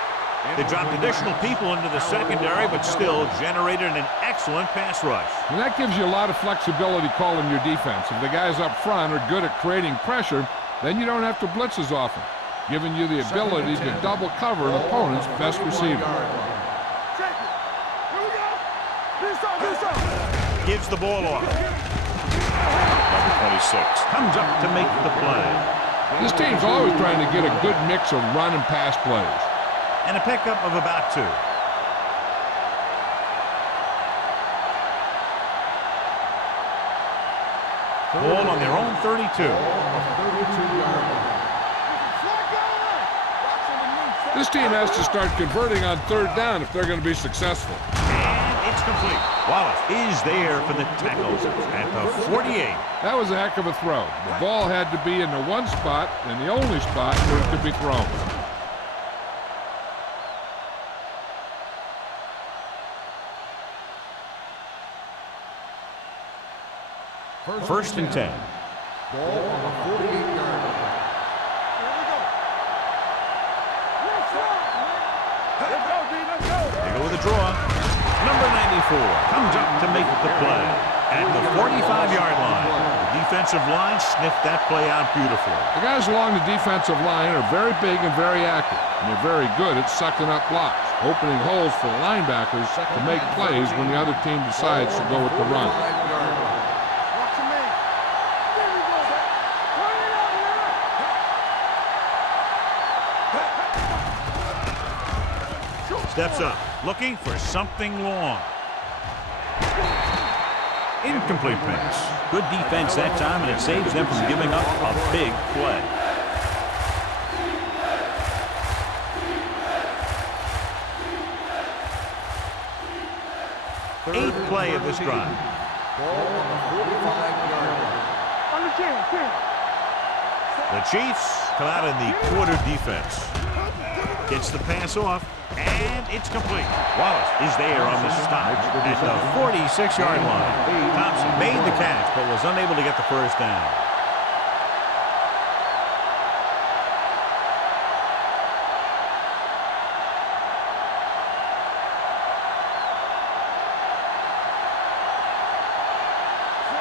They dropped additional people into the secondary, but still generated an excellent pass rush. And that gives you a lot of flexibility calling your defense. If the guys up front are good at creating pressure, then you don't have to blitz as often, giving you the ability to double cover an opponent's best receiver. Check it. Here we go. Do something. Gives the ball off. Number 26 comes up to make the play. This team's always trying to get a good mix of run and pass plays. And a pickup of about 2. Ball on their own 32. This team has to start converting on third down if they're going to be successful. And it's complete. Wallace is there for the tackle at the 48. That was a heck of a throw. The ball had to be in the one spot and the only spot where it could be thrown. First and 10. Ball on the 48-yard line. Let's go, D. Let's go. They go with a draw. Number 94 comes up to make the play at the 45-yard line. The defensive line sniffed that play out beautifully. The guys along the defensive line are very big and very active, and they're very good at sucking up blocks, opening holes for the linebackers to make plays when the other team decides to go with the run. Watch your man. There we go. Run it out, man. Steps up, looking for something long. Incomplete pass. Good defense that time, and it saves them from giving up a big play. Eighth play of this drive. Ball on the 45-yard line. On the 10. The Chiefs come out in the quarter defense. Gets the pass off, and it's complete. Wallace is there on the stop at the 46-yard line. Thompson made the catch, but was unable to get the first down.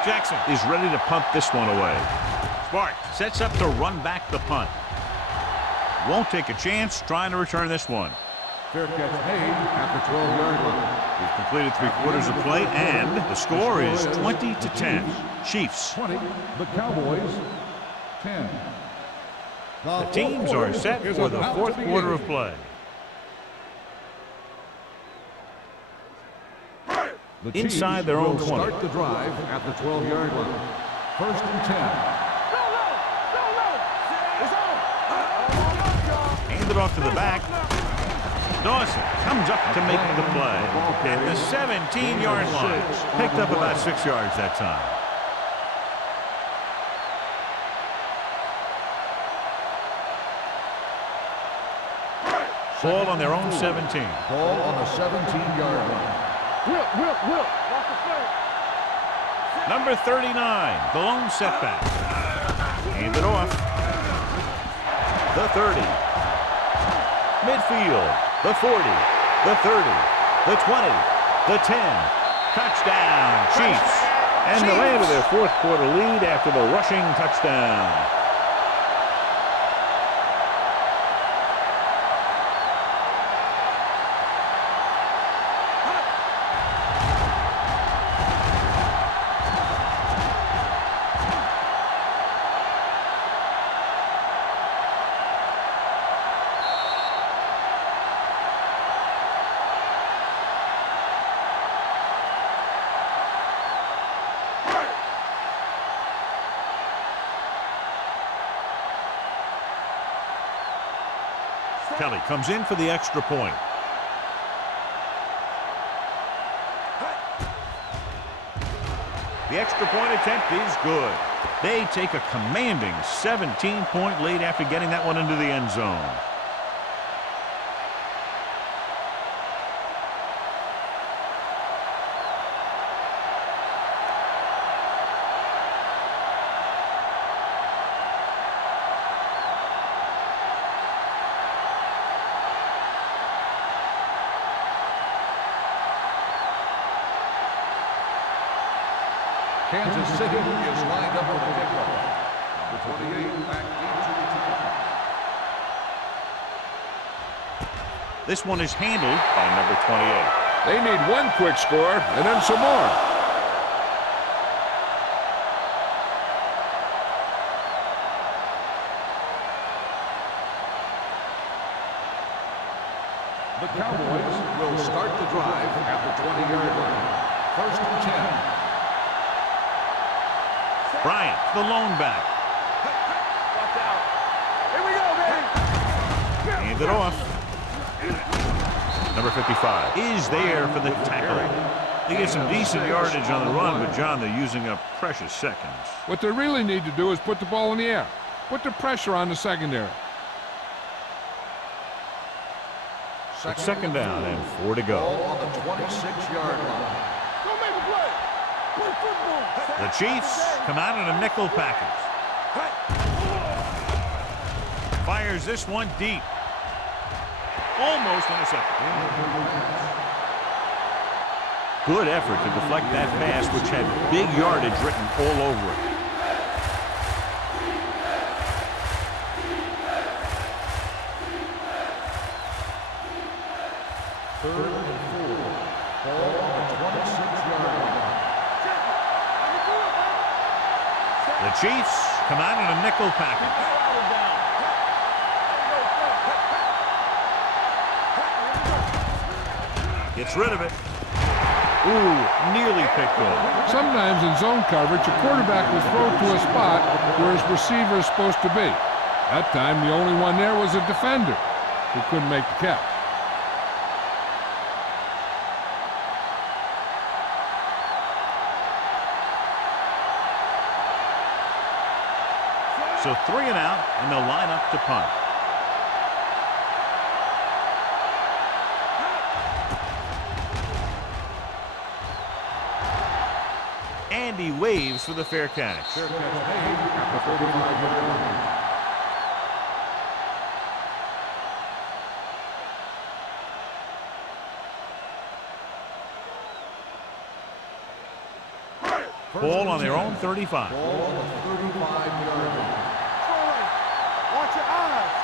Jackson is ready to punt this one away. Smart sets up to run back the punt. Won't take a chance trying to return this one. Fair catch made at the 12-yard line. We've completed 3/4 of play, and the score is 20-10. Chiefs. 20, the Cowboys 10. The teams are set for the 4th quarter of play. The Inside their own 20. Start the drive at the 12-yard line. 1st and 10. Hand it off to the back. Dawson comes up to make the play at the 17-yard line. Picked up about 6 yards that time. Ball on their own 17. Ball on the 17-yard line. Will. Watch the play. Number 39, the lone setback. Hand it off. The 30. Midfield. The 40. The 30. The 20. The 10. Touchdown, Chiefs. And they landed their 4th quarter lead after the rushing touchdown. Kelly comes in for the extra point. The extra point attempt is good. They take a commanding 17-point lead after getting that one into the end zone. Kansas City is lined up with a kickoff. The 28 back into the This one is handled by number 28. They need one quick score and then some more. The Cowboys will start the drive at the 20-yard line. 1st and 10. Bryant, the lone back. Watch out. Here we go, baby. Hand it off. Number 55 is there for the tackle. They get some decent yardage on the run, but, John, they're using up precious seconds. What they really need to do is put the ball in the air. Put the pressure on the secondary. It's 2nd down and 4 to go. Ball on the 26-yard line. Don't make a play. Play football. The Chiefs come out in a nickel package. Fires this one deep. Almost intercepted. Good effort to deflect that pass, which had big yardage written all over it. Third and 4. Ball on the 26-yard line. The Chiefs come out in a nickel package. Gets rid of it. Ooh, nearly picked off. Sometimes in zone coverage, a quarterback will throw to a spot where his receiver is supposed to be. That time, the only one there was a defender who couldn't make the catch. So 3 and out, and they'll line up to punt. And he waves for the fair catch. Fair catch made at the 35-yard line. Ball on their own 35. Ball on the 35-yard line. Watch your eyes.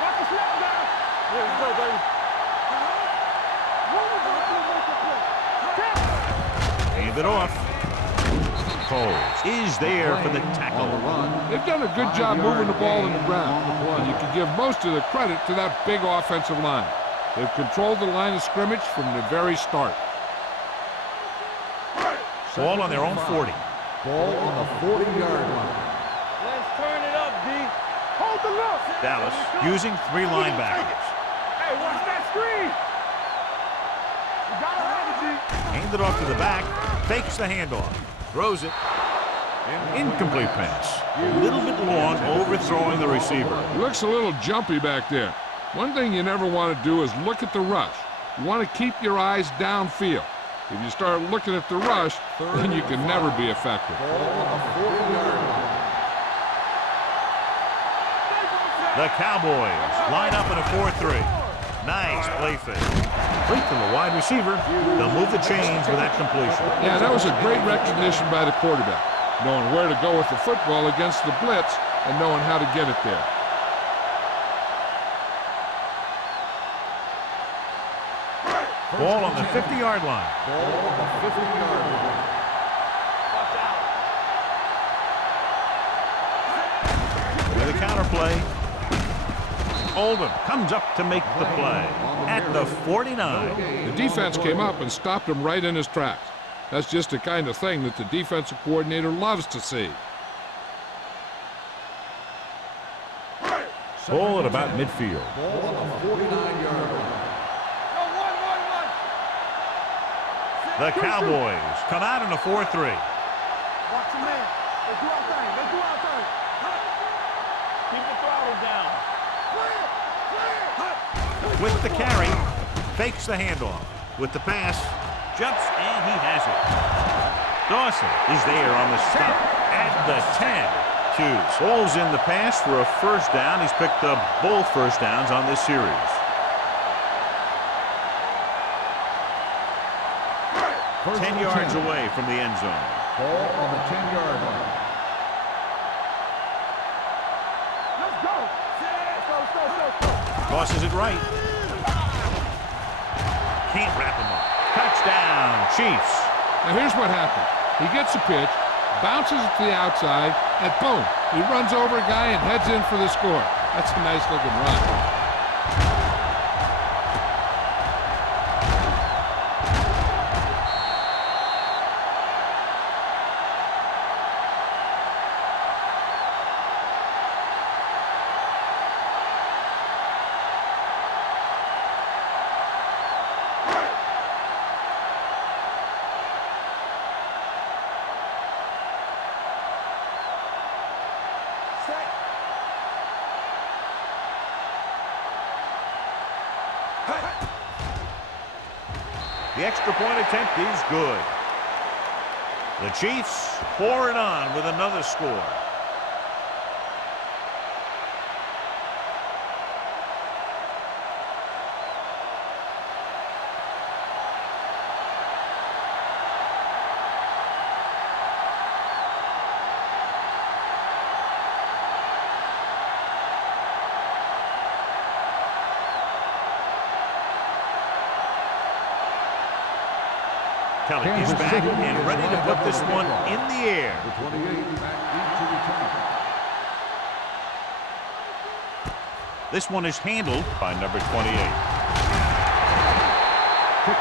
Watch the snap down. Here we go, baby. Hand it off. Coles is there for the tackle. They've done a good job moving the ball in the ground, and you can give most of the credit to that big offensive line. They've controlled the line of scrimmage from the very start. Ball on their own 40. Ball on the 40-yard line. Let's turn it up, D. Hold the look. Dallas using 3 linebackers. Hey, watch that screen. You gotta have it, D. Hand it off to the back. Fakes the handoff. Throws it. Incomplete pass. A little bit long, overthrowing the receiver. He looks a little jumpy back there. One thing you never want to do is look at the rush. You want to keep your eyes downfield. If you start looking at the rush, then you can never be effective. The Cowboys line up in a 4-3. Nice play fake. Complete to the wide receiver. They'll move the chains with that completion. Yeah, that was a great recognition by the quarterback, knowing where to go with the football against the blitz and knowing how to get it there. Ball on the 50-yard line. Ball on the 50-yard line. With a counter play. Oldham comes up to make the play at the 49. The defense came up and stopped him right in his tracks. That's just the kind of thing that the defensive coordinator loves to see. Ball at about midfield. Ball on the 49-yard line. The Cowboys come out in a 4-3. Watch your man. They do our thing. They do our thing. Keep the throttle down. With the carry, fakes the handoff. With the pass, jumps, and he has it. Dawson is there on the stop at the 10. Ball's in the pass for a first down. He's picked up both first downs on this series. 10 yards away from the end zone. Ball on the 10-yard line. Let's go. Let's go. Tosses it right. Can't wrap him up. Touchdown, Chiefs. Now here's what happened. He gets a pitch, bounces it to the outside, and boom, he runs over a guy and heads in for the score. That's a nice looking run. The extra point attempt is good. The Chiefs pour it on with another score. Kelly is back and ready to put this one in the air. This one is handled by number 28.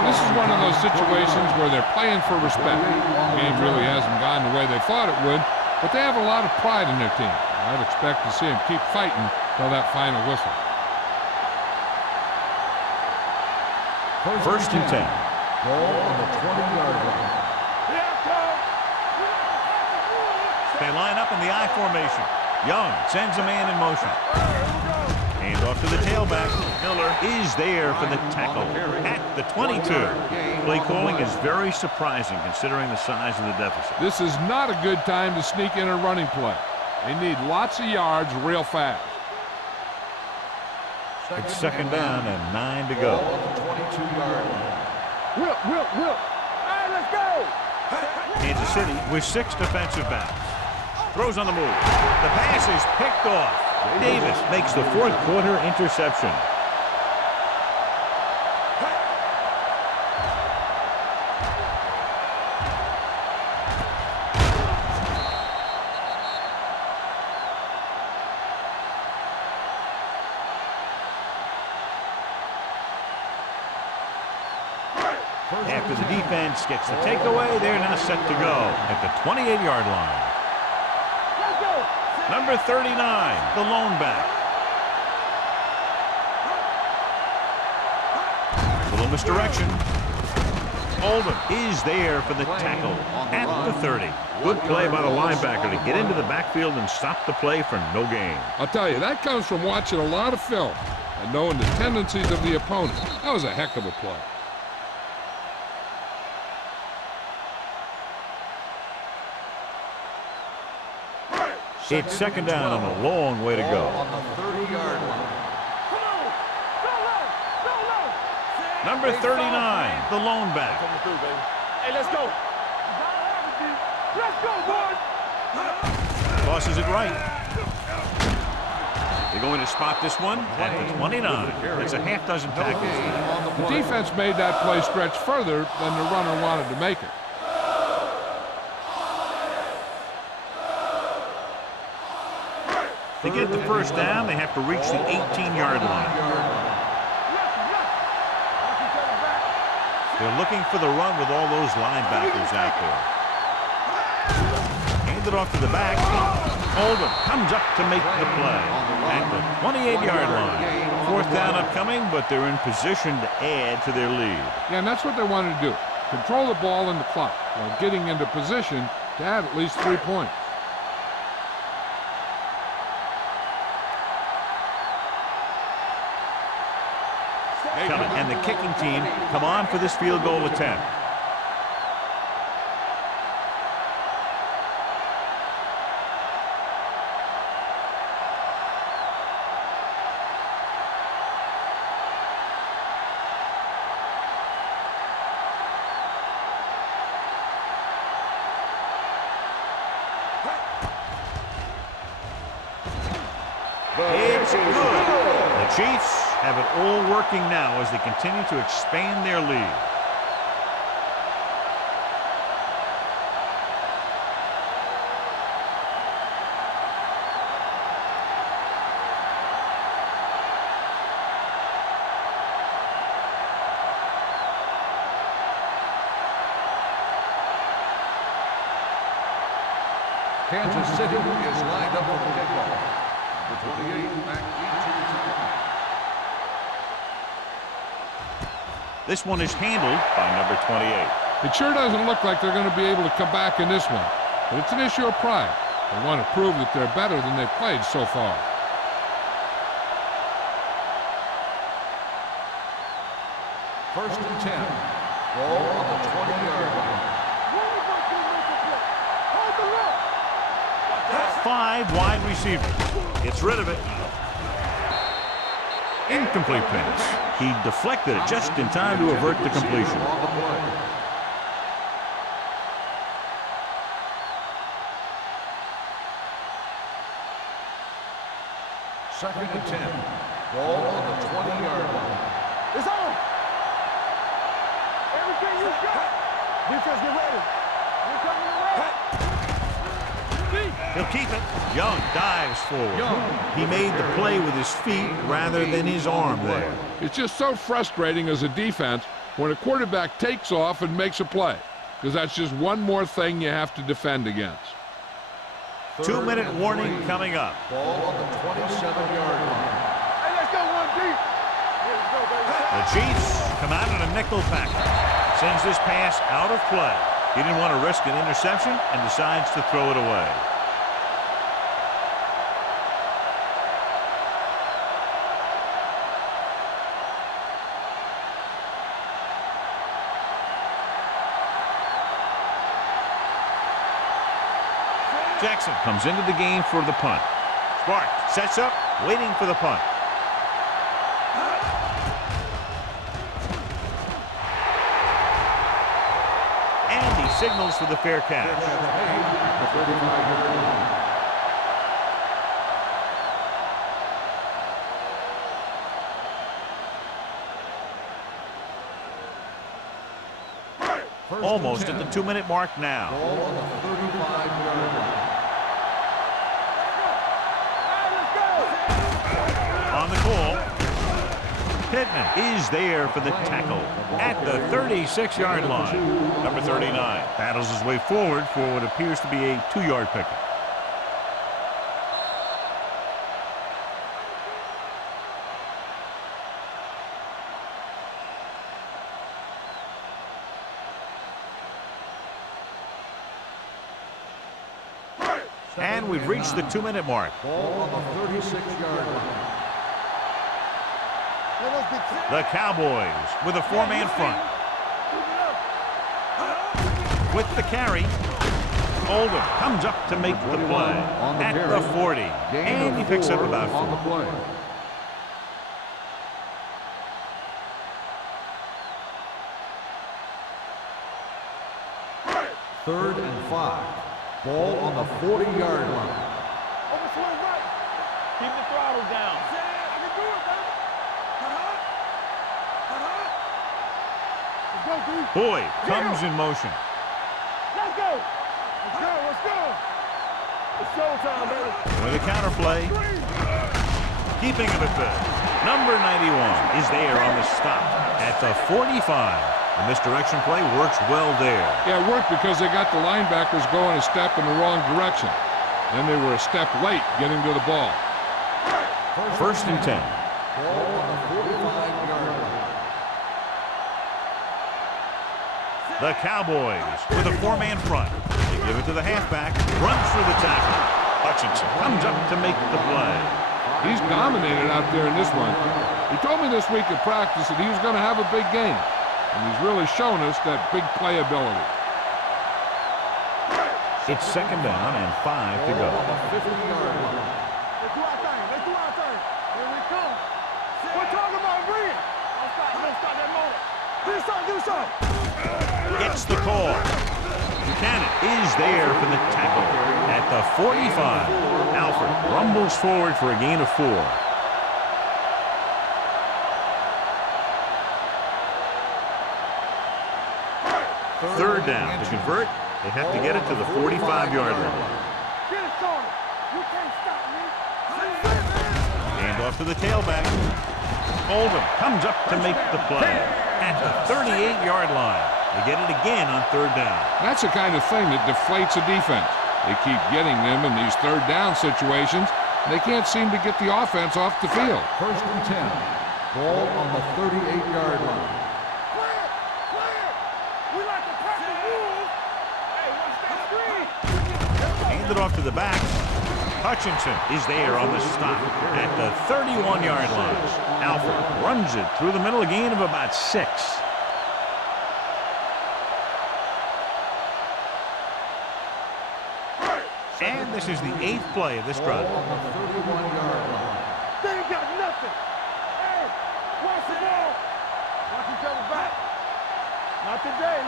This is one of those situations where they're playing for respect. The game really hasn't gone the way they thought it would, but they have a lot of pride in their team. I'd expect to see them keep fighting till that final whistle. First and 10. Ball on the 20-yard line. They line up in the I formation. Young sends a man in motion. Hand off to the tailback. Miller is there for the tackle at the 22. Play calling is very surprising considering the size of the deficit. This is not a good time to sneak in a running play. They need lots of yards real fast. It's second down and 9 to go. Ball on the 22-yard line. Whip. All right, let's go. Kansas City with 6 defensive backs. Throws on the move. The pass is picked off. Davis makes the fourth quarter interception. After the defense gets the takeaway, they're now set to go at the 28-yard line. Number 39, the lone back. Little misdirection. Oldham is there for the tackle at the 30. Good play by the linebacker to get into the backfield and stop the play for no gain. I'll tell you, that comes from watching a lot of film and knowing the tendencies of the opponent. That was a heck of a play. It's second down and a long way to go. On the 30-yard line. Number 39, the lone back. Hey, let's go. Let's go, boys. Tosses it right. They're going to spot this one at the 29. It's a half dozen tackles. The defense made that play stretch further than the runner wanted to make it. To get the first down, they have to reach the 18-yard line. They're looking for the run with all those linebackers out there. Hand it off to the back. Oldham comes up to make the play at the 28-yard line. Fourth down upcoming, but they're in position to add to their lead. Yeah, and that's what they wanted to do. Control the ball and the clock while getting into position to add at least 3 points. And the kicking team come on for this field goal attempt. It's good. The Chiefs have it all working now as they continue to expand their lead. Kansas City is lined up for the kickoff. The 28 back 18. This one is handled by number 28. It sure doesn't look like they're going to be able to come back in this one, but it's an issue of pride. They want to prove that they're better than they've played so far. First and 10. Ball on the 20-yard line. 5 wide receivers. Gets rid of it. Incomplete pass. He deflected it just in time to avert the completion. Second and 10. Ball on the 20-yard line. It's on. Everything you got. Defense, get ready. You're coming away. He'll keep it. Young dives forward. He made the play with his feet rather than his arm there. It's just so frustrating as a defense when a quarterback takes off and makes a play, because that's just one more thing you have to defend against. 2-minute warning coming up. Ball on the 27-yard line. Hey, let's go one deep. Let's go, baby. The Chiefs come out in a nickel package. Sends this pass out of play. He didn't want to risk an interception and decides to throw it away. Jackson comes into the game for the punt. Smart sets up, waiting for the punt. And he signals for the fair catch. Almost at the 2-minute mark now. Ball on the 35-yard line. On the call. Pittman is there for the tackle at the 36-yard line. Number 39 battles his way forward for what appears to be a 2-yard pickup. And we've reached the 2-minute mark. Ball on the 36-yard line. The Cowboys with a 4-man front. With the carry, Oldham comes up to make the play at the 40. And he picks up about 4. On the play. Third and 5. Ball on the 40-yard line. Overswing right. Keep the throttle down. I can do it, baby. Let's go, dude. Boyd comes in motion. Let's go. Let's go. Let's go. It's showtime, baby. With a counter play. Keeping it at good. Number 91 is there on the stop at the 45. The misdirection play works well there. Yeah, it worked because they got the linebackers going a step in the wrong direction. Then they were a step late getting to the ball. First and 10. Ball on the 45-yard line. The Cowboys with a 4-man front. They give it to the halfback. Runs through the tackle. Hutchinson comes up to make the play. He's dominated out there in this one. He told me this week at practice that he was going to have a big game. And he's really shown us that big playability. It's second down and 5 to go. On the 50-yard line. Let's do our thing. Let's do our thing. Here we come. We're talking about Bree. Don't stop that motor. Do something. Do something. Gets the call. Buchanan is there for the tackle at the 45. Alford rumbles forward for a gain of 4. Third down. To convert, they have to get it to the 45-yard line. Get it started. You can't stop me. Hand off to the tailback. Oldham comes up to make the play at the 38-yard line. They get it again on third down. That's the kind of thing that deflates a defense. They keep getting them in these third down situations. They can't seem to get the offense off the field. First and 10. Ball on the 38-yard line. Clear. Clear. We like to crack the rules. Hey, watch that screen. Hand it off to the back. Hutchinson is there on the stop at the 31-yard line. Alford runs it through the middle, a gain of about 6. And this is the 8th play of this drive. On the 31-yard line. They ain't got nothing. Hey, watch the ball. Watch each other back. Not today.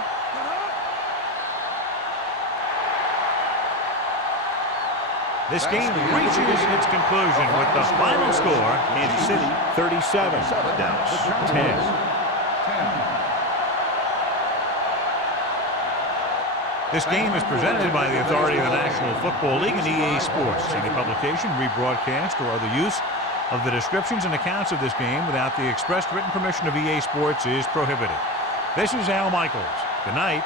This game reaches its conclusion with the final score, Kansas City 37, Dallas 10. This game is presented by the authority of the National Football League and EA Sports. Any publication, rebroadcast, or other use of the descriptions and accounts of this game without the expressed written permission of EA Sports is prohibited. This is Al Michaels. Good night.